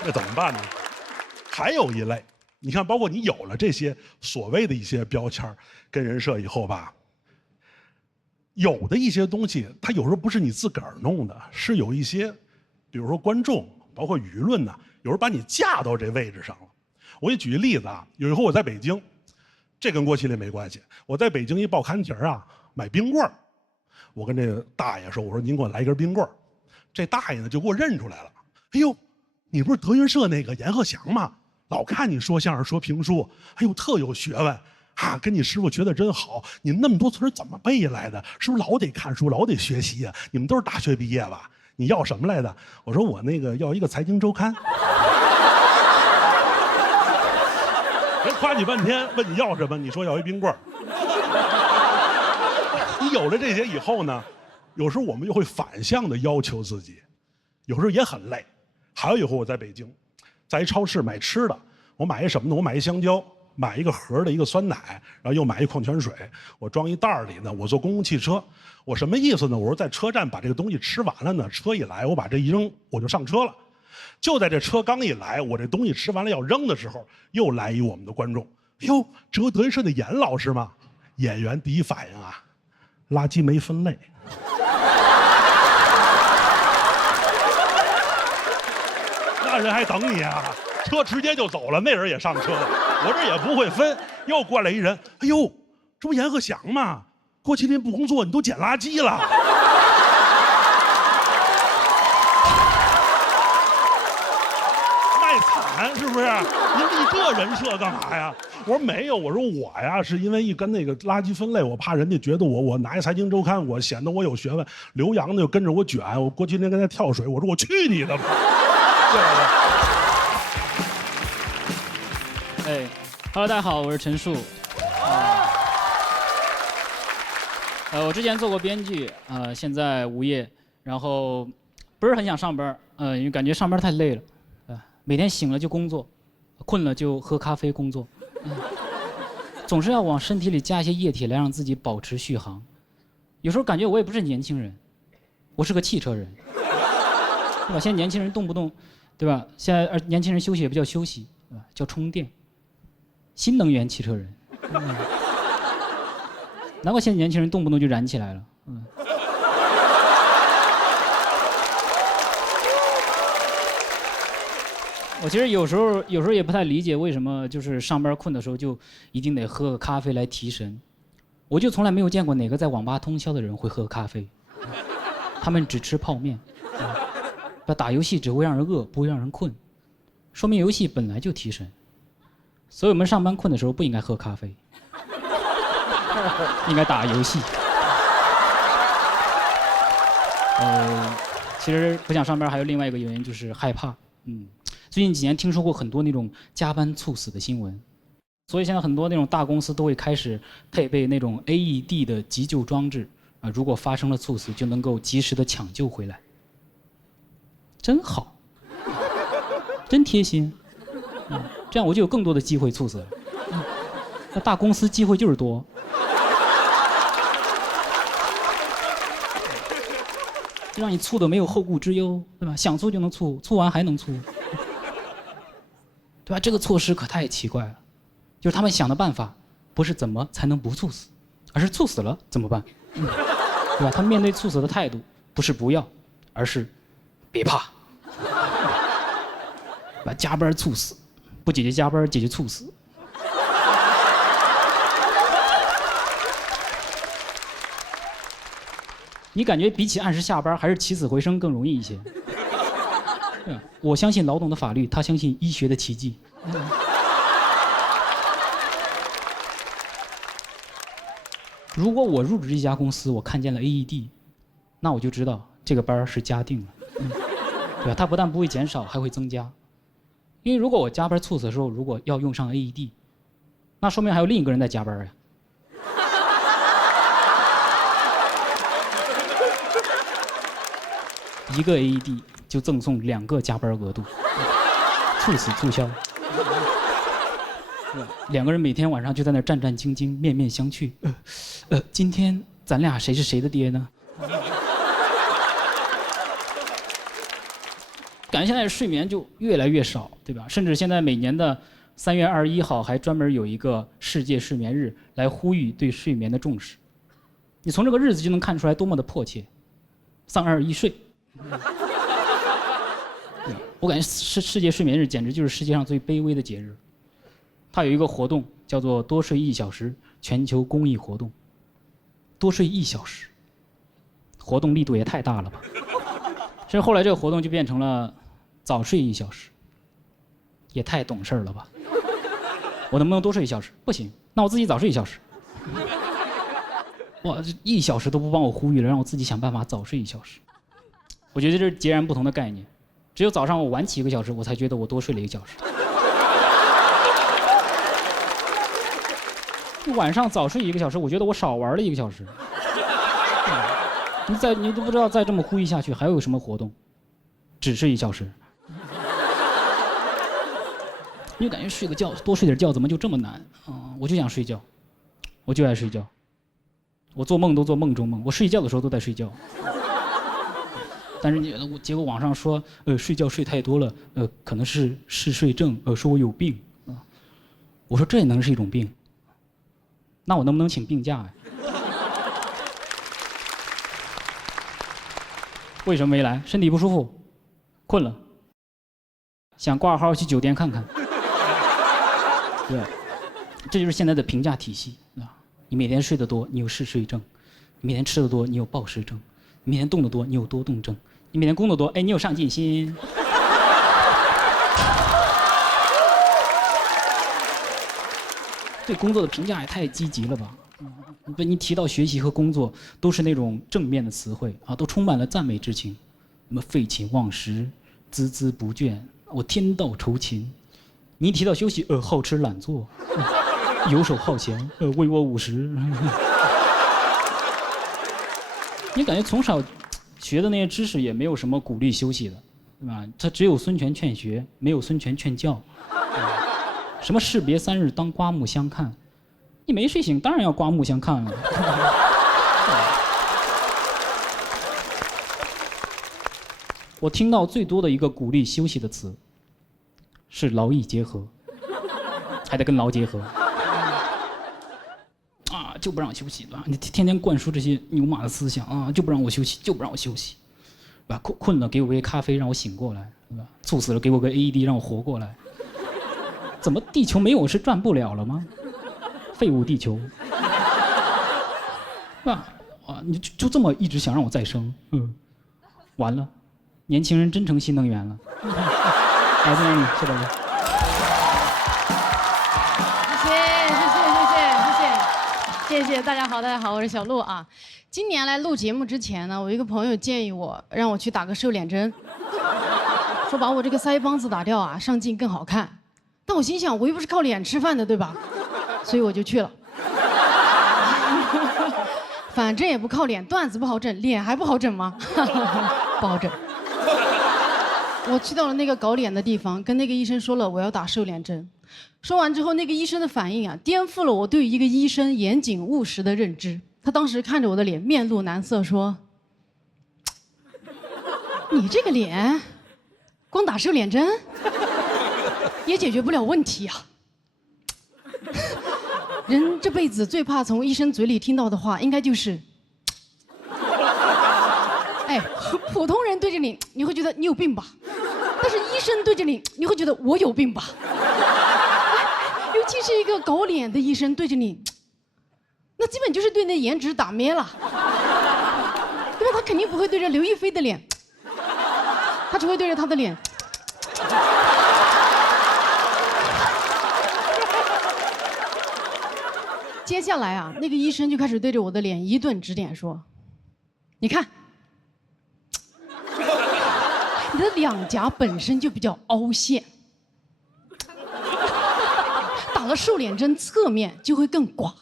那怎么办呢？还有一类，你看，包括你有了这些所谓的一些标签跟人设以后吧，有的一些东西，它有时候不是你自个儿弄的，是有一些，比如说观众，包括舆论呢，有时候把你架到这位置上了。我给你举一例子啊，有一回我在北京，这跟郭麒麟没关系，我在北京一报刊亭啊买冰棍儿，我跟这个大爷说，我说您给我来一根冰棍儿，这大爷呢就给我认出来了，哎呦，你不是德云社那个阎鹤祥吗？老看你说相声说评书，哎呦特有学问啊，跟你师傅学的真好，你那么多词儿怎么背下来的？是不是老得看书，老得学习啊？你们都是大学毕业吧？你要什么来的？我说我那个要一个财经周刊。人夸你半天，问你要什么，你说要一冰棍儿。你有了这些以后呢，有时候我们又会反向的要求自己，有时候也很累。还有一回我在北京，在一超市买吃的，我买一什么呢？我买一香蕉，买一个盒的一个酸奶，然后又买一矿泉水，我装一袋里呢。我坐公共汽车，我什么意思呢？我说在车站把这个东西吃完了呢，车一来我把这一扔，我就上车了。就在这车刚一来，我这东西吃完了要扔的时候，又来一我们的观众，哟，这德云社的严老师吗？演员第一反应啊，垃圾没分类。那人还等你啊，车直接就走了，那人也上车了，我这也不会分，又过来一人，哎呦，这不阎鹤祥吗？郭麒麟不工作，你都捡垃圾了。卖惨是不是？您立这人设干嘛呀？我说没有，我说我呀，是因为一跟那个垃圾分类，我怕人家觉得我拿一财经周刊，我显得我有学问。刘洋呢就跟着我卷，我郭麒麟跟他跳水，我说我去你的吧！哎，Hello， 大家好，我是陈数。我之前做过编剧，现在无业，然后不是很想上班，因为感觉上班太累了，每天醒了就工作，困了就喝咖啡工作，总是要往身体里加一些液体来让自己保持续航。有时候感觉我也不是年轻人，我是个汽车人，对吧？现在年轻人动不动，对吧？现在年轻人休息也不叫休息，对吧？叫充电。新能源汽车人，难怪现在年轻人动不动就燃起来了。我其实有时候也不太理解为什么就是上班困的时候就一定得喝个咖啡来提神，我就从来没有见过哪个在网吧通宵的人会喝咖啡，他们只吃泡面。打游戏只会让人饿，不会让人困，说明游戏本来就提神。所以我们上班困的时候不应该喝咖啡，应该打游戏。其实不想上班还有另外一个原因就是害怕。最近几年听说过很多那种加班猝死的新闻，所以现在很多那种大公司都会开始配备那种 AED 的急救装置啊，如果发生了猝死就能够及时的抢救回来。真好，真贴心。这样我就有更多的机会猝死了。那大公司机会就是多。让你猝的没有后顾之忧，对吧？想猝就能猝，猝完还能猝，对吧？这个措施可太奇怪了，就是他们想的办法不是怎么才能不猝死，而是猝死了怎么办，对吧？他们面对猝死的态度不是不要，而是别怕，把加班猝死，不解决加班，解决猝死。你感觉比起按时下班，还是起死回生更容易一些？我相信劳动的法律，他相信医学的奇迹。如果我入职这家公司，我看见了 AED， 那我就知道这个班是加定了，对吧？它不但不会减少，还会增加。因为如果我加班猝死的时候，如果要用上 AED， 那说明还有另一个人在加班呀。一个 AED 就赠送2个加班额度，猝死促销。2个人每天晚上就在那战战兢兢、面面相觑。今天咱俩谁是谁的爹呢？感觉现在睡眠就越来越少，对吧？甚至现在每年的3月21号还专门有一个世界睡眠日，来呼吁对睡眠的重视。你从这个日子就能看出来多么的迫切。3、2、1睡。我感觉世界睡眠日简直就是世界上最卑微的节日。它有一个活动叫做多睡1小时全球公益活动。多睡1小时，活动力度也太大了吧。甚至后来这个活动就变成了早睡1小时，也太懂事了吧。我能不能多睡1小时？不行，那我自己早睡1小时。哇，这1小时都不帮我呼吁了，让我自己想办法早睡1小时。我觉得这是截然不同的概念，只有早上我晚起1个小时，我才觉得我多睡了1个小时。晚上早睡1个小时，我觉得我少玩了1个小时。你都不知道再这么呼吁下去还有什么活动，只睡1小时。你感觉睡个觉，多睡点觉怎么就这么难啊？我就想睡觉，我就爱睡觉，我做梦都做梦中梦，我睡觉的时候都在睡觉。但是结果网上说，睡觉睡太多了，可能是嗜睡症，说我有病啊。我说这也能是一种病？那我能不能请病假呀？为什么没来？身体不舒服，困了，想挂号去酒店看看。对，这就是现在的评价体系啊！你每天睡得多，你有嗜睡症；你每天吃得多，你有暴食症；你每天动得多，你有多动症；你每天工作多，你有上进心。对工作的评价也太积极了吧？你提到学习和工作，都是那种正面的词汇啊，都充满了赞美之情，什么废寝忘食、孜孜不倦，我天道酬勤。你一提到休息，好吃懒做，游手好闲，为我50。你感觉从小学的那些知识也没有什么鼓励休息的，对吧？他只有孙权劝学，没有孙权劝教。什么士别3日当刮目相看，你没睡醒，当然要刮目相看了。我听到最多的一个鼓励休息的词是劳逸结合，还得跟劳结合。啊，就不让我休息了，你天天灌输这些牛马的思想啊，就不让我休息，就不让我休息，对吧？困了给我杯咖啡让我醒过来，对吧？猝死了给我个 AED 让我活过来。怎么地球没有是转不了了吗？废物地球。啊，你就这么一直想让我再生，完了，年轻人真成新能源了。来，敬你，谢大家。谢谢大家好，我是小鹿啊。今年来录节目之前呢，我一个朋友建议我让我去打个瘦脸针，说把我这个腮帮子打掉啊，上镜更好看。但我心想，我又不是靠脸吃饭的，对吧？所以我就去了。反正也不靠脸，段子不好整，脸还不好整吗？不好整。我去到了那个搞脸的地方，跟那个医生说了我要打瘦脸针。说完之后，那个医生的反应啊，颠覆了我对一个医生严谨务实的认知。他当时看着我的脸，面露难色，说：“你这个脸，光打瘦脸针也解决不了问题啊。人这辈子最怕从医生嘴里听到的话，应该就是，哎，普通人对着你，你会觉得你有病吧？但是医生对着你，你会觉得我有病吧？”尤其是一个搞脸的医生对着你，那基本就是对你的颜值打咩了，对吧？他肯定不会对着刘亦菲的脸，他只会对着他的脸。接下来啊，那个医生就开始对着我的脸一顿指点，说：“你看，你的两颊本身就比较凹陷。”打了瘦脸针，侧面就会更寡。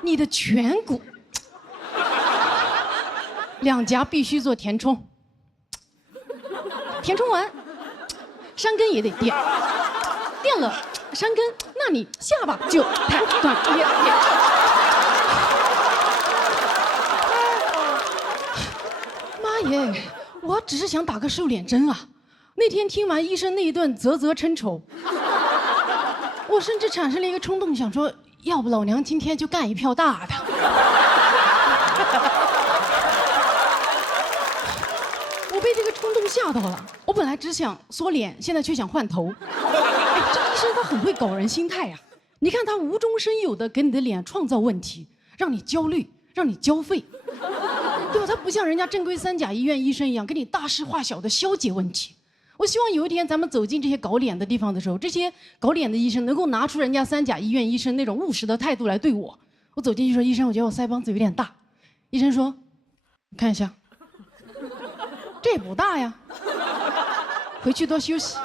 你的颧骨、两颊必须做填充，填充完，山根也得垫，垫了山根，那你下巴就太短也。妈耶，我只是想打个瘦脸针啊！那天听完医生那一顿啧称丑，我甚至产生了一个冲动，想说，要不老娘今天就干一票大的。我被这个冲动吓到了，我本来只想缩脸，现在却想换头。哎，这医生他很会搞人心态呀！你看他无中生有的给你的脸创造问题，让你焦虑，让你交费，对吧？他不像人家正规三甲医院医生一样，给你大事化小的消解问题。我希望有一天咱们走进这些搞脸的地方的时候，这些搞脸的医生能够拿出人家三甲医院医生那种务实的态度来对我。我走进去说：“医生，我觉得我腮帮子有点大。”医生说：“你看一下，这也不大呀，回去多休息，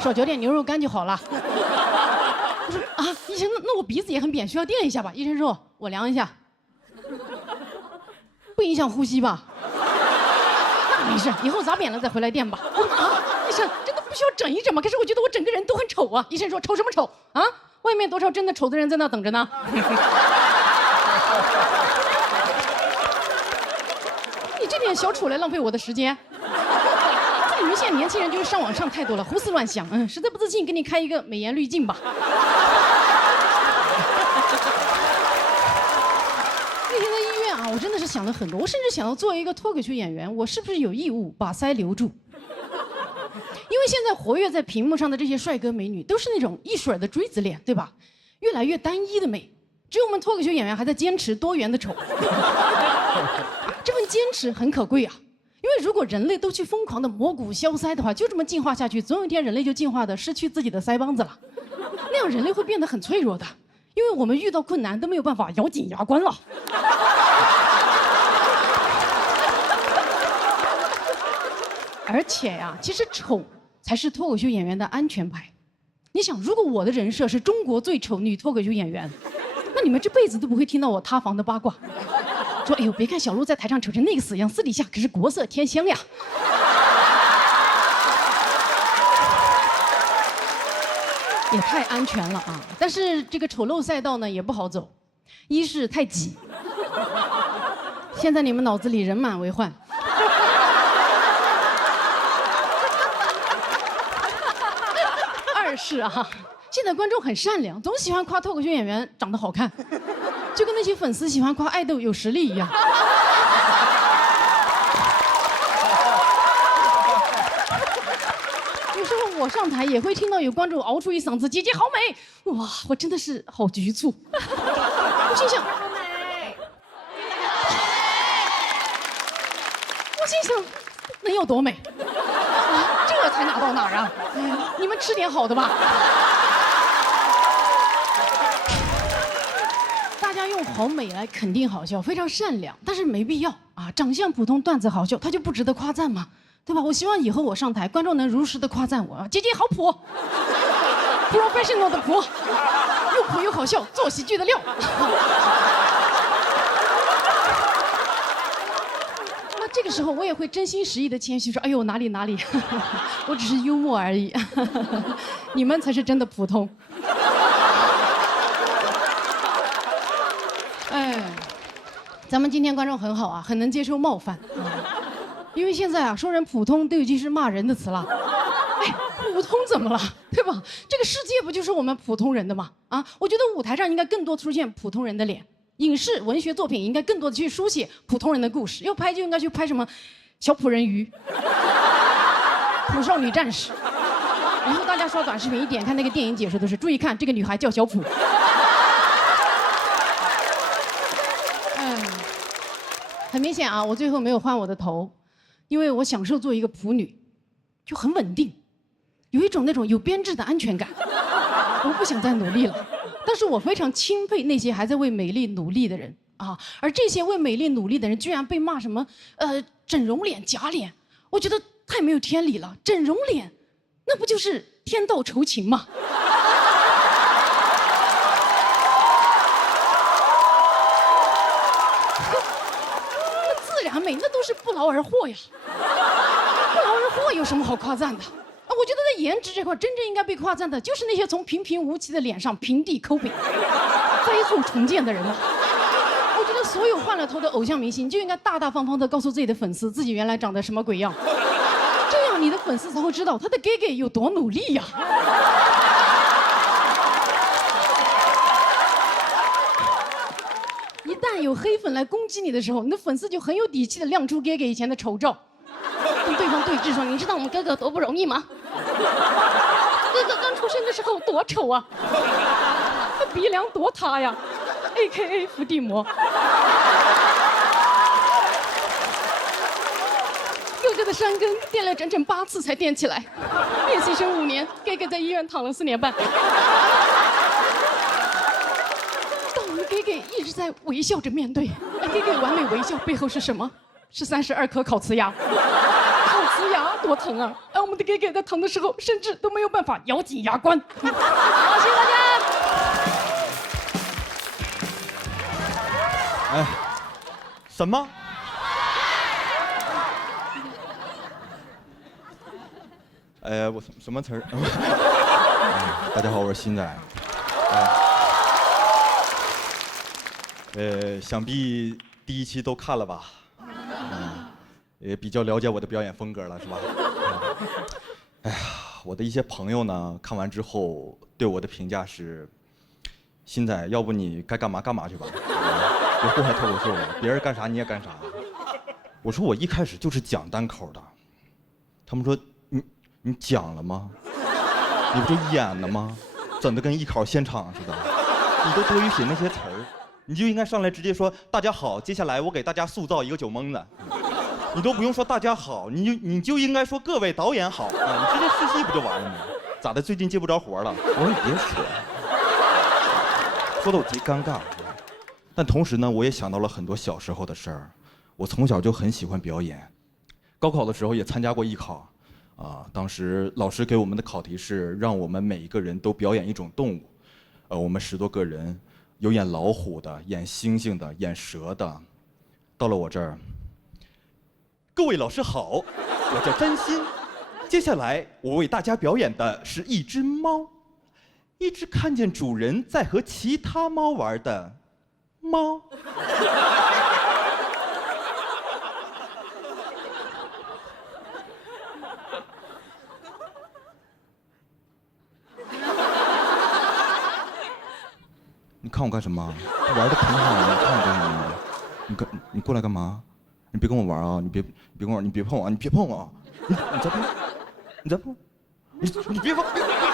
少嚼点牛肉干就好了。”我说：“啊，医生，那我鼻子也很扁，需要垫一下吧？”医生说：“我量一下，不影响呼吸吧？”没事，以后砸扁了再回来垫吧。啊，医生，真的不需要整一整吗？可是我觉得我整个人都很丑啊。医生说：“丑什么丑啊？外面多少真的丑的人在那等着呢。”你这点小丑来浪费我的时间？你们现在年轻人就是上网上太多了，胡思乱想。实在不自信，给你开一个美颜滤镜吧。那天在医院啊，我真的是想了很多，我甚至想到作为一个脱口秀演员，我是不是有义务把腮留住？因为现在活跃在屏幕上的这些帅哥美女，都是那种一水儿的锥子脸，对吧？越来越单一的美，只有我们脱口秀演员还在坚持多元的丑。这份坚持很可贵啊，因为如果人类都去疯狂的磨骨削腮的话，就这么进化下去，总有一天人类就进化的失去自己的腮帮子了，那样人类会变得很脆弱的，因为我们遇到困难都没有办法咬紧牙关了。而且呀，其实丑才是脱口秀演员的安全牌。你想，如果我的人设是中国最丑女脱口秀演员，那你们这辈子都不会听到我塌房的八卦。说，哎呦，别看小鹿在台上丑成那个死样，私底下可是国色天香呀。也太安全了啊！但是这个丑陋赛道呢也不好走，一是太挤，现在你们脑子里人满为患；二是啊，现在观众很善良，总喜欢夸脱口秀演员长得好看，就跟那些粉丝喜欢夸爱豆有实力一样。有时候我上台也会听到有观众嗷出一嗓子“姐姐好美”，哇，我真的是好局促。我心想，能有多美？啊，这才哪到哪儿啊？你们吃点好的吧。大家用好美来肯定好笑，非常善良，但是没必要啊。长相普通，段子好笑，他就不值得夸赞吗？对吧？我希望以后我上台，观众能如实的夸赞我，姐姐好普 ，professional 的普，又普又好笑，做喜剧的料。那这个时候我也会真心实意的谦虚说：“哎呦，哪里哪里，我只是幽默而已，你们才是真的普通。”哎，咱们今天观众很好啊，很能接受冒犯啊。因为现在啊，说人普通都已经是骂人的词了。哎，普通怎么了？对吧？这个世界不就是我们普通人的吗？啊，我觉得舞台上应该更多出现普通人的脸，影视文学作品应该更多的去书写普通人的故事。要拍就应该去拍什么小美人鱼、普少女战士。然后大家刷短视频一点看那个电影解说都是注意看这个女孩叫小普。很明显啊，我最后没有换我的头。因为我享受做一个普女，就很稳定，有一种那种有编制的安全感。我不想再努力了，但是我非常钦佩那些还在为美丽努力的人啊。而这些为美丽努力的人，居然被骂什么整容脸、假脸，我觉得太没有天理了。整容脸，那不就是天道酬勤吗？自然美，那都是不劳而获呀。不劳而获有什么好夸赞的？啊，我觉得在颜值这块，真正应该被夸赞的，就是那些从平平无奇的脸上平地抠饼、飞速重建的人了。我觉得所有换了头的偶像明星，就应该大大方方的告诉自己的粉丝，自己原来长得什么鬼样，这样你的粉丝才会知道他的 gay 有多努力呀。一旦有黑粉来攻击你的时候，你的粉丝就很有底气的亮出 gay 以前的丑照，跟对方对峙说：“你知道我们哥哥多不容易吗？哥哥刚出生的时候多丑啊，他鼻梁多塌呀 ，AKA 伏地魔。哥哥的山根垫了整整8次才垫起来，练习生5年 ，gay 在医院躺了4年半。”gay 一直在微笑着面对 ，gay 完美微笑背后是什么？是32颗烤瓷牙，烤瓷牙多疼啊！哎，我们的 gay 在疼的时候，甚至都没有办法咬紧牙关。好，谢谢大家。哎，什么？我什么词儿？大家好，我是新仔。想必第1期都看了吧，也比较了解我的表演风格了，是吧？哎呀，我的一些朋友呢，看完之后对我的评价是：新仔，要不你该干嘛干嘛去吧，别祸害脱口秀了，别人干啥你也干啥。我说我一开始就是讲单口的，他们说你讲了吗？你不就演了吗？整得跟艺考现场似的，你都多余写那些词儿。你就应该上来直接说大家好，接下来我给大家塑造一个酒蒙子，你都不用说大家好，你就应该说各位导演好啊，你直接试戏不就完了吗？咋的？最近接不着活了？我说你别说的我贼尴尬。但同时呢，我也想到了很多小时候的事儿。我从小就很喜欢表演，高考的时候也参加过艺考，当时老师给我们的考题是让我们每一个人都表演一种动物，我们10多个人。有演老虎的，演猩猩的，演蛇的。到了我这儿，各位老师好，我叫詹鑫。接下来我为大家表演的是一只猫。一只看见主人在和其他猫玩的猫。你看我干什么？玩的挺好的，你看我干什么？你过来干嘛？你别跟我玩啊！你别跟我玩，你别碰我啊！你别碰我啊！你再碰，你再碰，你别碰！别碰我！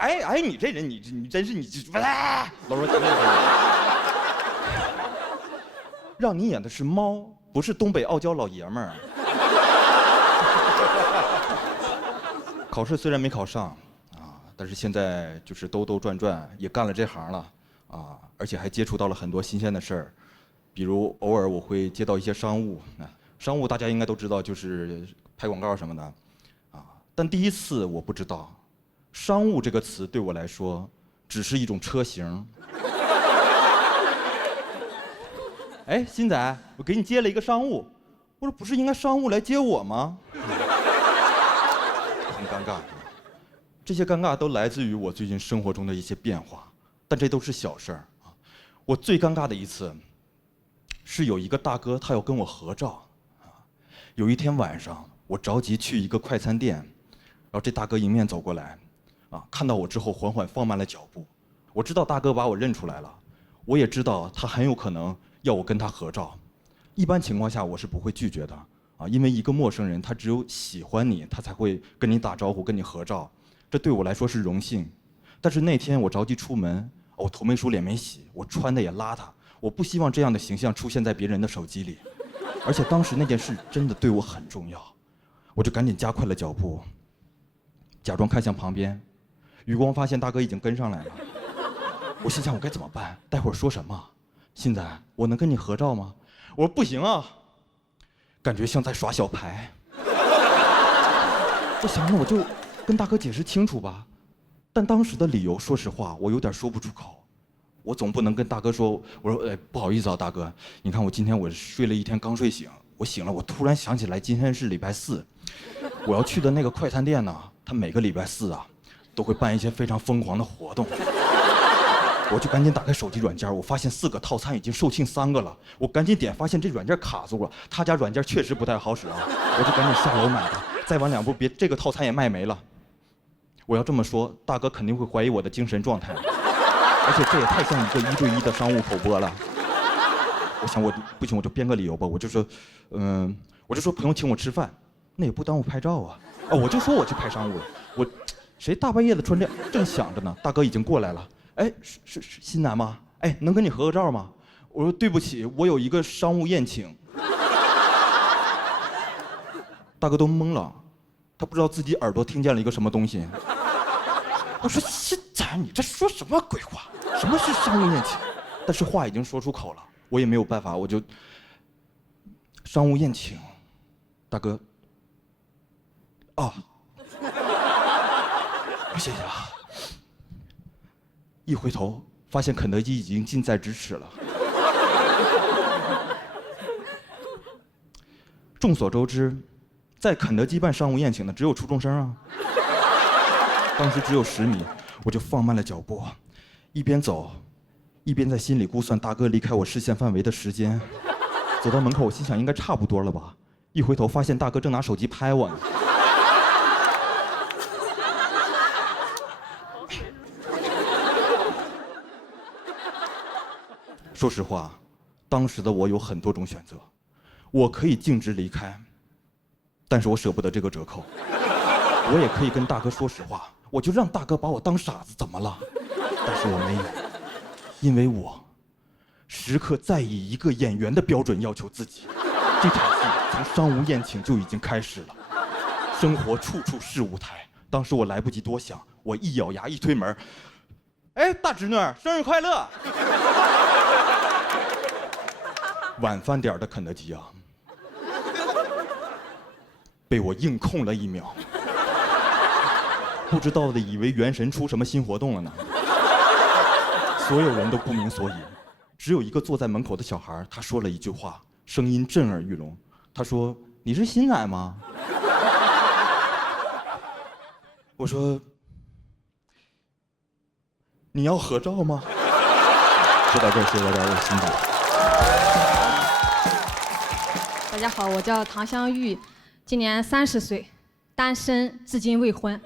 哎，你这人，你真是你老说让你演的是猫，不是东北傲娇老爷们儿。考试虽然没考上啊，但是现在就是兜兜转转也干了这行了啊，而且还接触到了很多新鲜的事儿，比如偶尔我会接到一些商务，商务大家应该都知道，就是拍广告什么的啊。但第一次我不知道，商务这个词对我来说只是一种车型。哎，新仔，我给你接了一个商务，我说不是应该商务来接我吗？很尴尬，这些尴尬都来自于我最近生活中的一些变化，但这都是小事儿啊。我最尴尬的一次，是有一个大哥他要跟我合照啊。有一天晚上，我着急去一个快餐店，然后这大哥迎面走过来，啊，看到我之后缓缓放慢了脚步。我知道大哥把我认出来了，我也知道他很有可能要我跟他合照。一般情况下我是不会拒绝的。啊，因为一个陌生人，他只有喜欢你，他才会跟你打招呼、跟你合照，这对我来说是荣幸。但是那天我着急出门，我头没梳、脸没洗，我穿的也邋遢，我不希望这样的形象出现在别人的手机里。而且当时那件事真的对我很重要，我就赶紧加快了脚步，假装看向旁边，余光发现大哥已经跟上来了。我心想我该怎么办？待会儿说什么？新仔，我能跟你合照吗？我说不行啊。感觉像在耍小牌，我想那我就跟大哥解释清楚吧，但当时的理由，说实话我有点说不出口。我总不能跟大哥说，我说不好意思啊，大哥，你看我今天我睡了一天刚睡醒，我醒了，我突然想起来今天是礼拜四，我要去的那个快餐店呢，他每个礼拜四啊都会办一些非常疯狂的活动。我就赶紧打开手机软件，我发现4个套餐已经售罄3个了，我赶紧点，发现这软件卡住了，他家软件确实不太好使啊，我就赶紧下楼买的，再晚2步别这个套餐也卖没了。我要这么说，大哥肯定会怀疑我的精神状态，而且这也太像一个1对1的商务口播了。我想我不行，我就编个理由吧，我就说朋友请我吃饭，那也不耽误拍照啊，我就说我去拍商务了，我谁大半夜的穿这样，正想着呢，大哥已经过来了。哎，是新男吗？哎，能跟你合个照吗？我说对不起，我有一个商务宴请。大哥都懵了，他不知道自己耳朵听见了一个什么东西。我说新仔，你这说什么鬼话？什么是商务宴请？但是话已经说出口了，我也没有办法，我就商务宴请，大哥。谢谢啊。一回头，发现肯德基已经近在咫尺了。众所周知，在肯德基办商务宴请的只有初中生啊。当时只有10米，我就放慢了脚步，一边走，一边在心里估算大哥离开我视线范围的时间。走到门口，我心想应该差不多了吧。一回头，发现大哥正拿手机拍我呢。说实话，当时的我有很多种选择，我可以径直离开，但是我舍不得这个折扣。我也可以跟大哥说实话，我就让大哥把我当傻子，怎么了？但是我没有，因为我时刻在以一个演员的标准要求自己。这场戏从商务宴请就已经开始了，生活处处是舞台。当时我来不及多想，我一咬牙一推门，哎，大侄女，生日快乐！晚饭点的肯德基啊，被我硬控了1秒。不知道的以为原神出什么新活动了呢。所有人都不明所以，只有一个坐在门口的小孩，他说了一句话，声音震耳欲聋。他说：“你是新仔吗？”我说你要合照吗？说到这儿，谢谢大家，我辛苦了。大家好，我叫唐香玉，今年30岁，单身，至今未婚。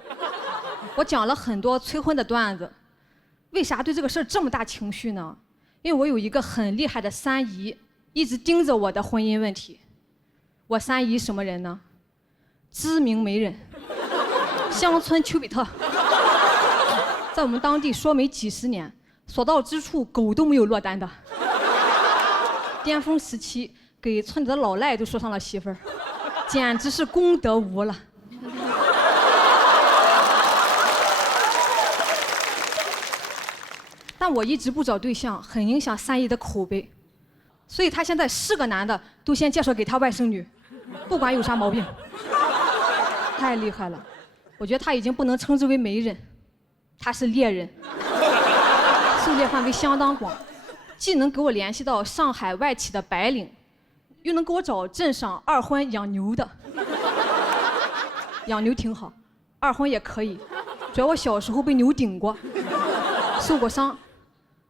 我讲了很多催婚的段子，为啥对这个事儿这么大情绪呢？因为我有一个很厉害的三姨，一直盯着我的婚姻问题。我三姨什么人呢？知名媒人，乡村丘比特，在我们当地说媒几十年，所到之处狗都没有落单的。巅峰时期，给村里的老赖都说上了媳妇儿，简直是功德无了。但我一直不找对象，很影响三姨的口碑，所以他现在是个男的都先介绍给他外甥女，不管有啥毛病。太厉害了，我觉得他已经不能称之为媒人，他是猎人，狩猎范围相当广，既能给我联系到上海外企的白领，又能给我找镇上二婚养牛的。养牛挺好，二婚也可以，主要我小时候被牛顶过，受过伤。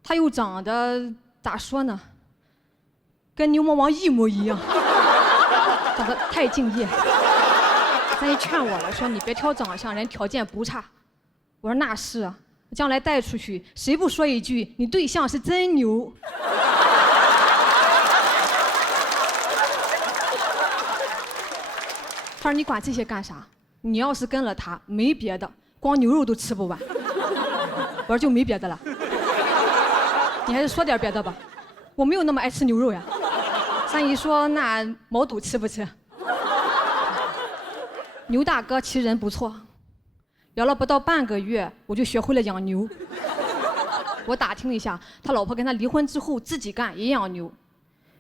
他又长得咋说呢，跟牛魔王一模一样，长得太敬业。三姨劝我了，说你别挑长相，人条件不差。我说那是啊，将来带出去，谁不说一句你对象是真牛？他说你管这些干啥？你要是跟了他，没别的，光牛肉都吃不完。我说就没别的了。你还是说点别的吧，我没有那么爱吃牛肉呀。三姨说那毛肚吃不吃？牛大哥其实人不错，聊了不到半个月，我就学会了养牛。我打听了一下，他老婆跟他离婚之后自己干也养牛，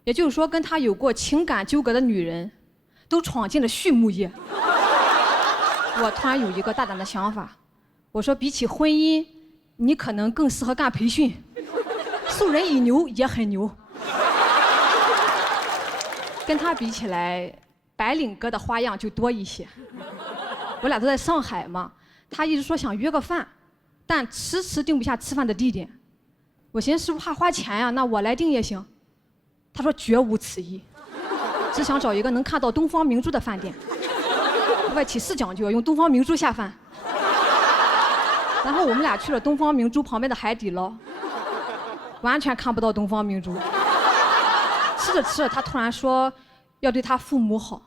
也就是说跟他有过情感纠葛的女人，都闯进了畜牧业。我突然有一个大胆的想法，我说比起婚姻，你可能更适合干培训。授人以牛也很牛，跟他比起来，白领哥的花样就多一些。我俩都在上海嘛，他一直说想约个饭，但迟迟定不下吃饭的地点。我寻思是不是怕花钱呀？那我来定也行。他说绝无此意，只想找一个能看到东方明珠的饭店。外企是讲究要用东方明珠下饭。然后我们俩去了东方明珠旁边的海底捞。完全看不到东方明珠。吃着吃着，他突然说要对他父母好，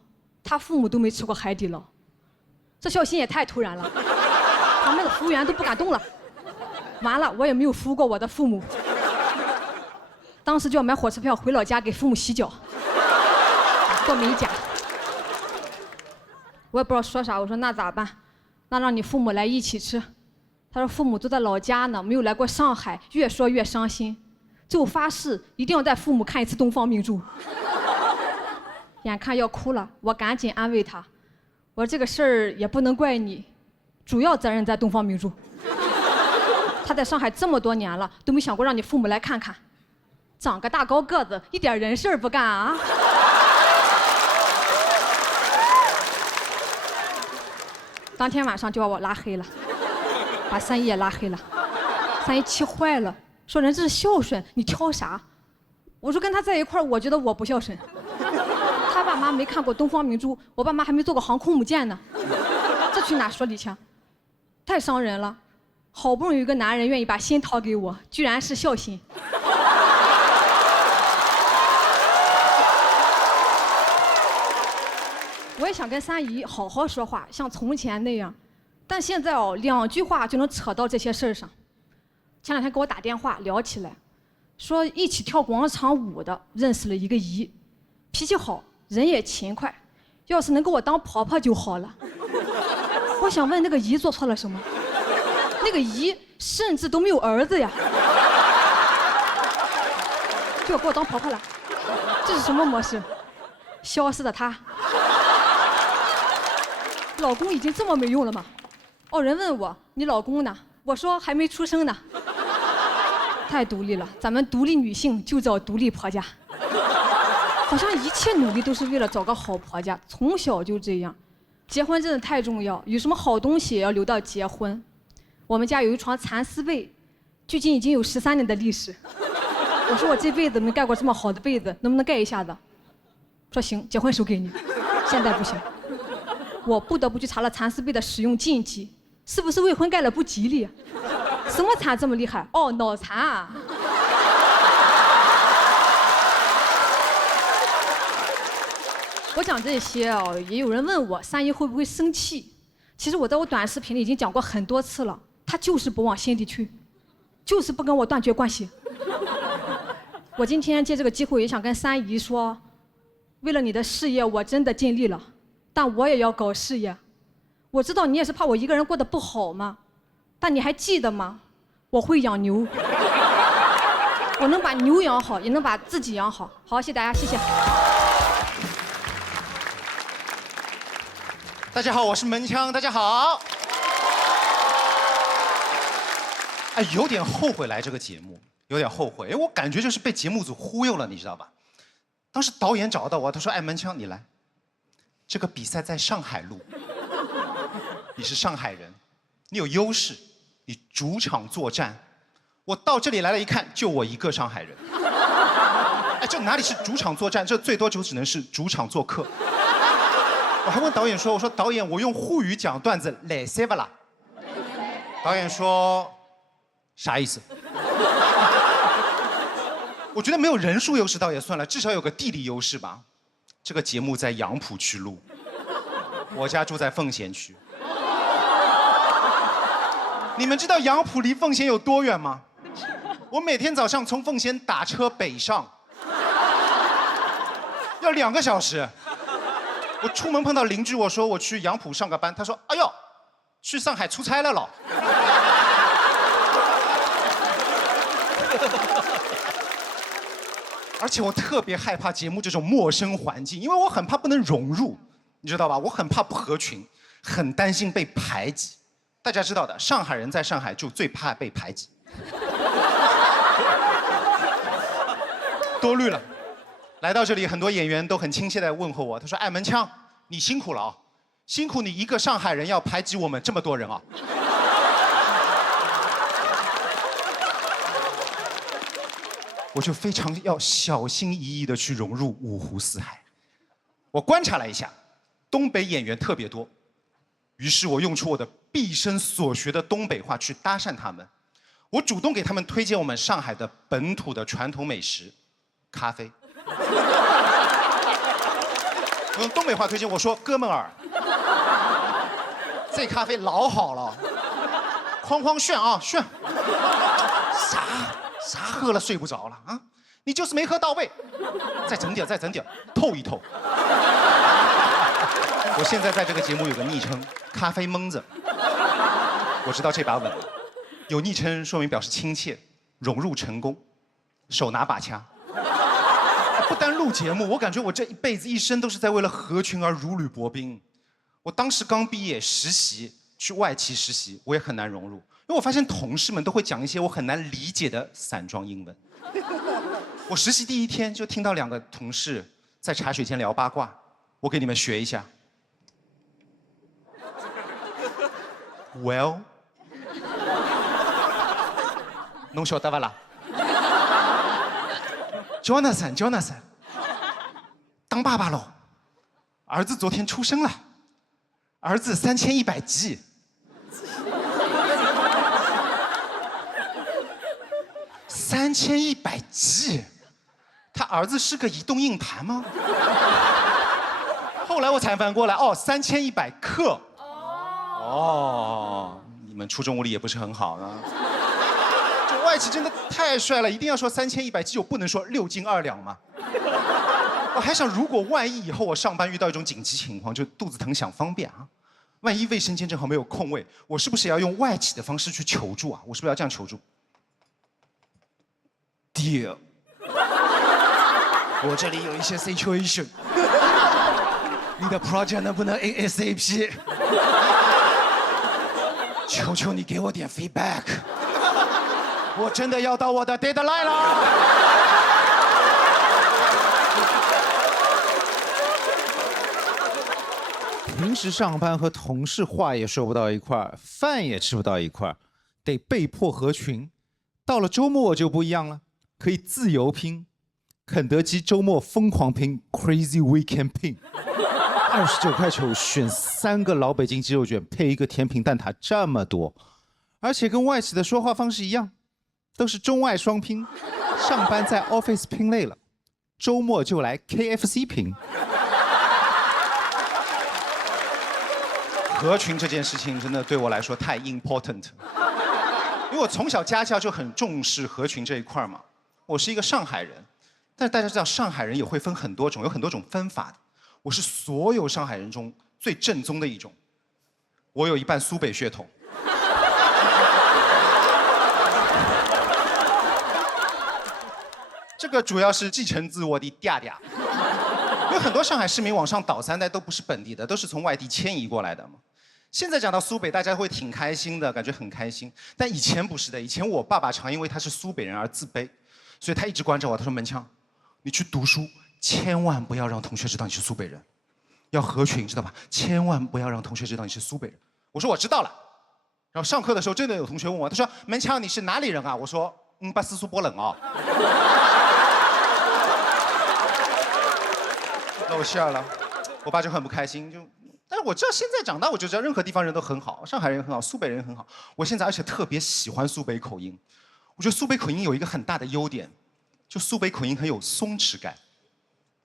他父母都没吃过海底捞，这孝心也太突然了。旁边的服务员都不敢动了。完了，我也没有服务过我的父母，当时就要买火车票回老家给父母洗脚，做美甲。我也不知道说啥，我说那咋办？那让你父母来一起吃。他说父母都在老家呢，没有来过上海，越说越伤心。最后发誓一定要带父母看一次东方明珠。眼看要哭了，我赶紧安慰他，我说这个事儿也不能怪你，主要责任在东方明珠。他在上海这么多年了，都没想过让你父母来看看，长个大高个子，一点人事儿不干啊。当天晚上就把我拉黑了，把三姨也拉黑了。三姨气坏了，说人这是孝顺，你挑啥？我说跟他在一块儿，我觉得我不孝顺。他爸妈没看过东方明珠，我爸妈还没坐过航空母舰呢，这去哪说理去？太伤人了。好不容易有一个男人愿意把心掏给我，居然是孝心。我也想跟三姨好好说话，像从前那样，但现在哦，2句话就能扯到这些事儿上。前2天给我打电话聊起来，说一起跳广场舞的认识了一个姨，脾气好，人也勤快，要是能给我当婆婆就好了。我想问那个姨做错了什么？那个姨甚至都没有儿子呀，就要给我当婆婆了，这是什么模式？消失的她。老公已经这么没用了吗？哦，人问我你老公呢？我说还没出生呢。太独立了，咱们独立女性就找独立婆家。好像一切努力都是为了找个好婆家，从小就这样。结婚真的太重要，有什么好东西也要留到结婚。我们家有一床蚕丝被，距今已经有13年的历史。我说我这辈子没盖过这么好的被子，能不能盖一下子？说行，结婚时候给你。现在不行，我不得不去查了蚕丝被的使用禁忌，是不是未婚盖了不吉利？什么蚕这么厉害？哦，脑蚕啊。我讲这些哦，也有人问我3姨会不会生气。其实我在我短视频里已经讲过很多次了，她就是不往心里去，就是不跟我断绝关系。我今天借这个机会也想跟3姨说，为了你的事业，我真的尽力了，但我也要搞事业。我知道你也是怕我一个人过得不好嘛，但你还记得吗？我会养牛，我能把牛养好，也能把自己养好。好，谢谢大家，谢谢。大家好，我是门枪，大家好。哎，有点后悔来这个节目，有点后悔，因为我感觉就是被节目组忽悠了，你知道吧？当时导演找到我，他说：“哎，门枪，你来，这个比赛在上海录，你是上海人，你有优势，你主场作战。我到这里来了，一看，就我一个上海人。哎，这哪里是主场作战？这最多就只能是主场做客。”我还问导演说：“我说导演，我用沪语讲段子来塞不啦？”导演说：“啥意思？”我觉得没有人数优势倒也算了，至少有个地理优势吧。这个节目在杨浦区录，我家住在奉贤区。你们知道杨浦离奉贤有多远吗？我每天早上从奉贤打车北上，要2个小时。我出门碰到邻居，我说我去杨浦上个班，他说：“哎呦，去上海出差了咯。”而且我特别害怕节目这种陌生环境，因为我很怕不能融入，你知道吧？我很怕不合群，很担心被排挤。大家知道的，上海人在上海就最怕被排挤。多虑了。来到这里，很多演员都很亲切地问候我。他说：“哎，门枪，你辛苦了啊，辛苦你一个上海人要排挤我们这么多人啊。”我就非常要小心翼翼地去融入五湖四海。我观察了一下，东北演员特别多，于是我用出我的毕生所学的东北话去搭讪他们。我主动给他们推荐我们上海的本土的传统美食——咖啡。我用东北话推荐，我说：“哥们儿，这咖啡老好了，哐哐炫啊炫！啥喝了睡不着了啊？你就是没喝到位，再整点，再整点，透一透。”我现在在这个节目有个昵称“咖啡蒙子”，我知道这把稳了。有昵称说明表示亲切，融入成功，手拿把掐。不单录节目，我感觉我这一辈子一生都是在为了合群而如履薄冰。我当时刚毕业实习，去外企实习，我也很难融入，因为我发现同事们都会讲一些我很难理解的散装英文。我实习第1天就听到2个同事在茶水间聊八卦，我给你们学一下。Well， 侬晓得不啦？Jonathan， 当爸爸喽，儿子昨天出生了，儿子3100G。3100G， 他儿子是个移动硬盘吗？后来我才反应过来，哦，3100克。哦，你们初中物理也不是很好呢。这外企真的太帅了，一定要说3100G，我不能说6斤2两嘛。我还想，如果万一以后我上班遇到一种紧急情况，就肚子疼想方便啊，万一卫生间正好没有空位，我是不是也要用外企的方式去求助啊？我是不是要这样求助？Dear， 我这里有一些 situation， 你的 project 能不能 ASAP？ 求求你给我点 feedback， 我真的要到我的 deadline 了。平时上班和同事话也说不到一块儿，饭也吃不到一块儿，得被迫合群。到了周末就不一样了，可以自由拼。肯德基周末疯狂拼 ，Crazy Weekend 拼，29.9选3个老北京鸡肉卷配1个甜品蛋挞，这么多，而且跟外企的说话方式一样，都是中外双拼。上班在 office 拼累了，周末就来 KFC 拼。合群这件事情真的对我来说太 important， 因为我从小家教就很重视合群这一块嘛。我是一个上海人，但是大家知道上海人也会分很多种，有很多种分法的。我是所有上海人中最正宗的一种，我有一半苏北血统。这个主要是继承自我的嗲嗲。因为很多上海市民往上倒3代都不是本地的，都是从外地迁移过来的嘛。现在讲到苏北，大家会挺开心的，感觉很开心。但以前不是的，以前我爸爸常因为他是苏北人而自卑，所以他一直关着我。他说：“门枪，你去读书，千万不要让同学知道你是苏北人，要合群，知道吧？千万不要让同学知道你是苏北人。”我说：“我知道了。”然后上课的时候，真的有同学问我，他说：“门枪，你是哪里人啊？”我说：“巴斯苏波冷啊。”露馅了，我爸就很不开心，但是我知道现在长大，我就知道任何地方人都很好，上海人很好，苏北人很好。我现在而且特别喜欢苏北口音，我觉得苏北口音有一个很大的优点，就苏北口音很有松弛感。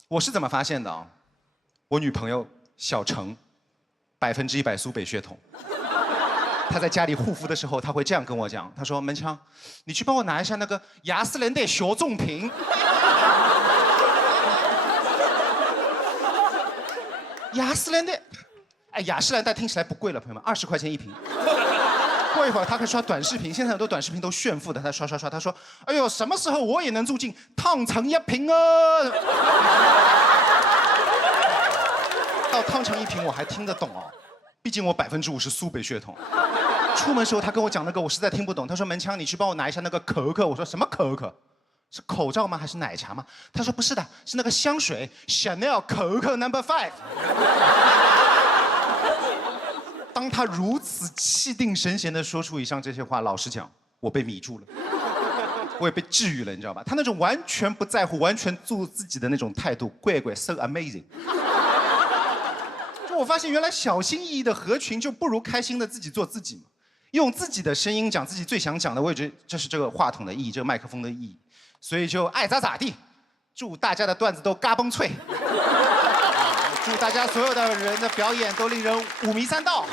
我是怎么发现的啊？我女朋友小程，100%苏北血统。她在家里护肤的时候，她会这样跟我讲，她说：“门枪，你去帮我拿一下那个雅诗兰黛小棕瓶。”雅诗兰黛，哎，雅诗兰黛听起来不贵了，朋友们，20块钱1瓶。过一会儿，他可以刷短视频，现在很多短视频都炫富的，他刷，他说：“哎呦，什么时候我也能住进汤臣一品啊？”到汤臣一品我还听得懂哦，毕竟我50%苏北血统。出门时候他跟我讲那个，我实在听不懂。他说：“门枪，你去帮我拿一下那个可可。”我说：“什么可可？是口罩吗？还是奶茶吗？”他说：“不是的，是那个香水 Chanel 可可 No.5。”当他如此气定神闲地说出以上这些话，老实讲，我被迷住了，我也被治愈了，你知道吧？他那种完全不在乎、完全做自己的那种态度，怪 so amazing。就我发现，原来小心翼翼的合群就不如开心的自己做自己嘛。用自己的声音讲自己最想讲的，我也觉得这是这个话筒的意义，这个麦克风的意义。所以就爱咋咋地，祝大家的段子都嘎嘣脆，祝大家所有的人的表演都令人5迷3道。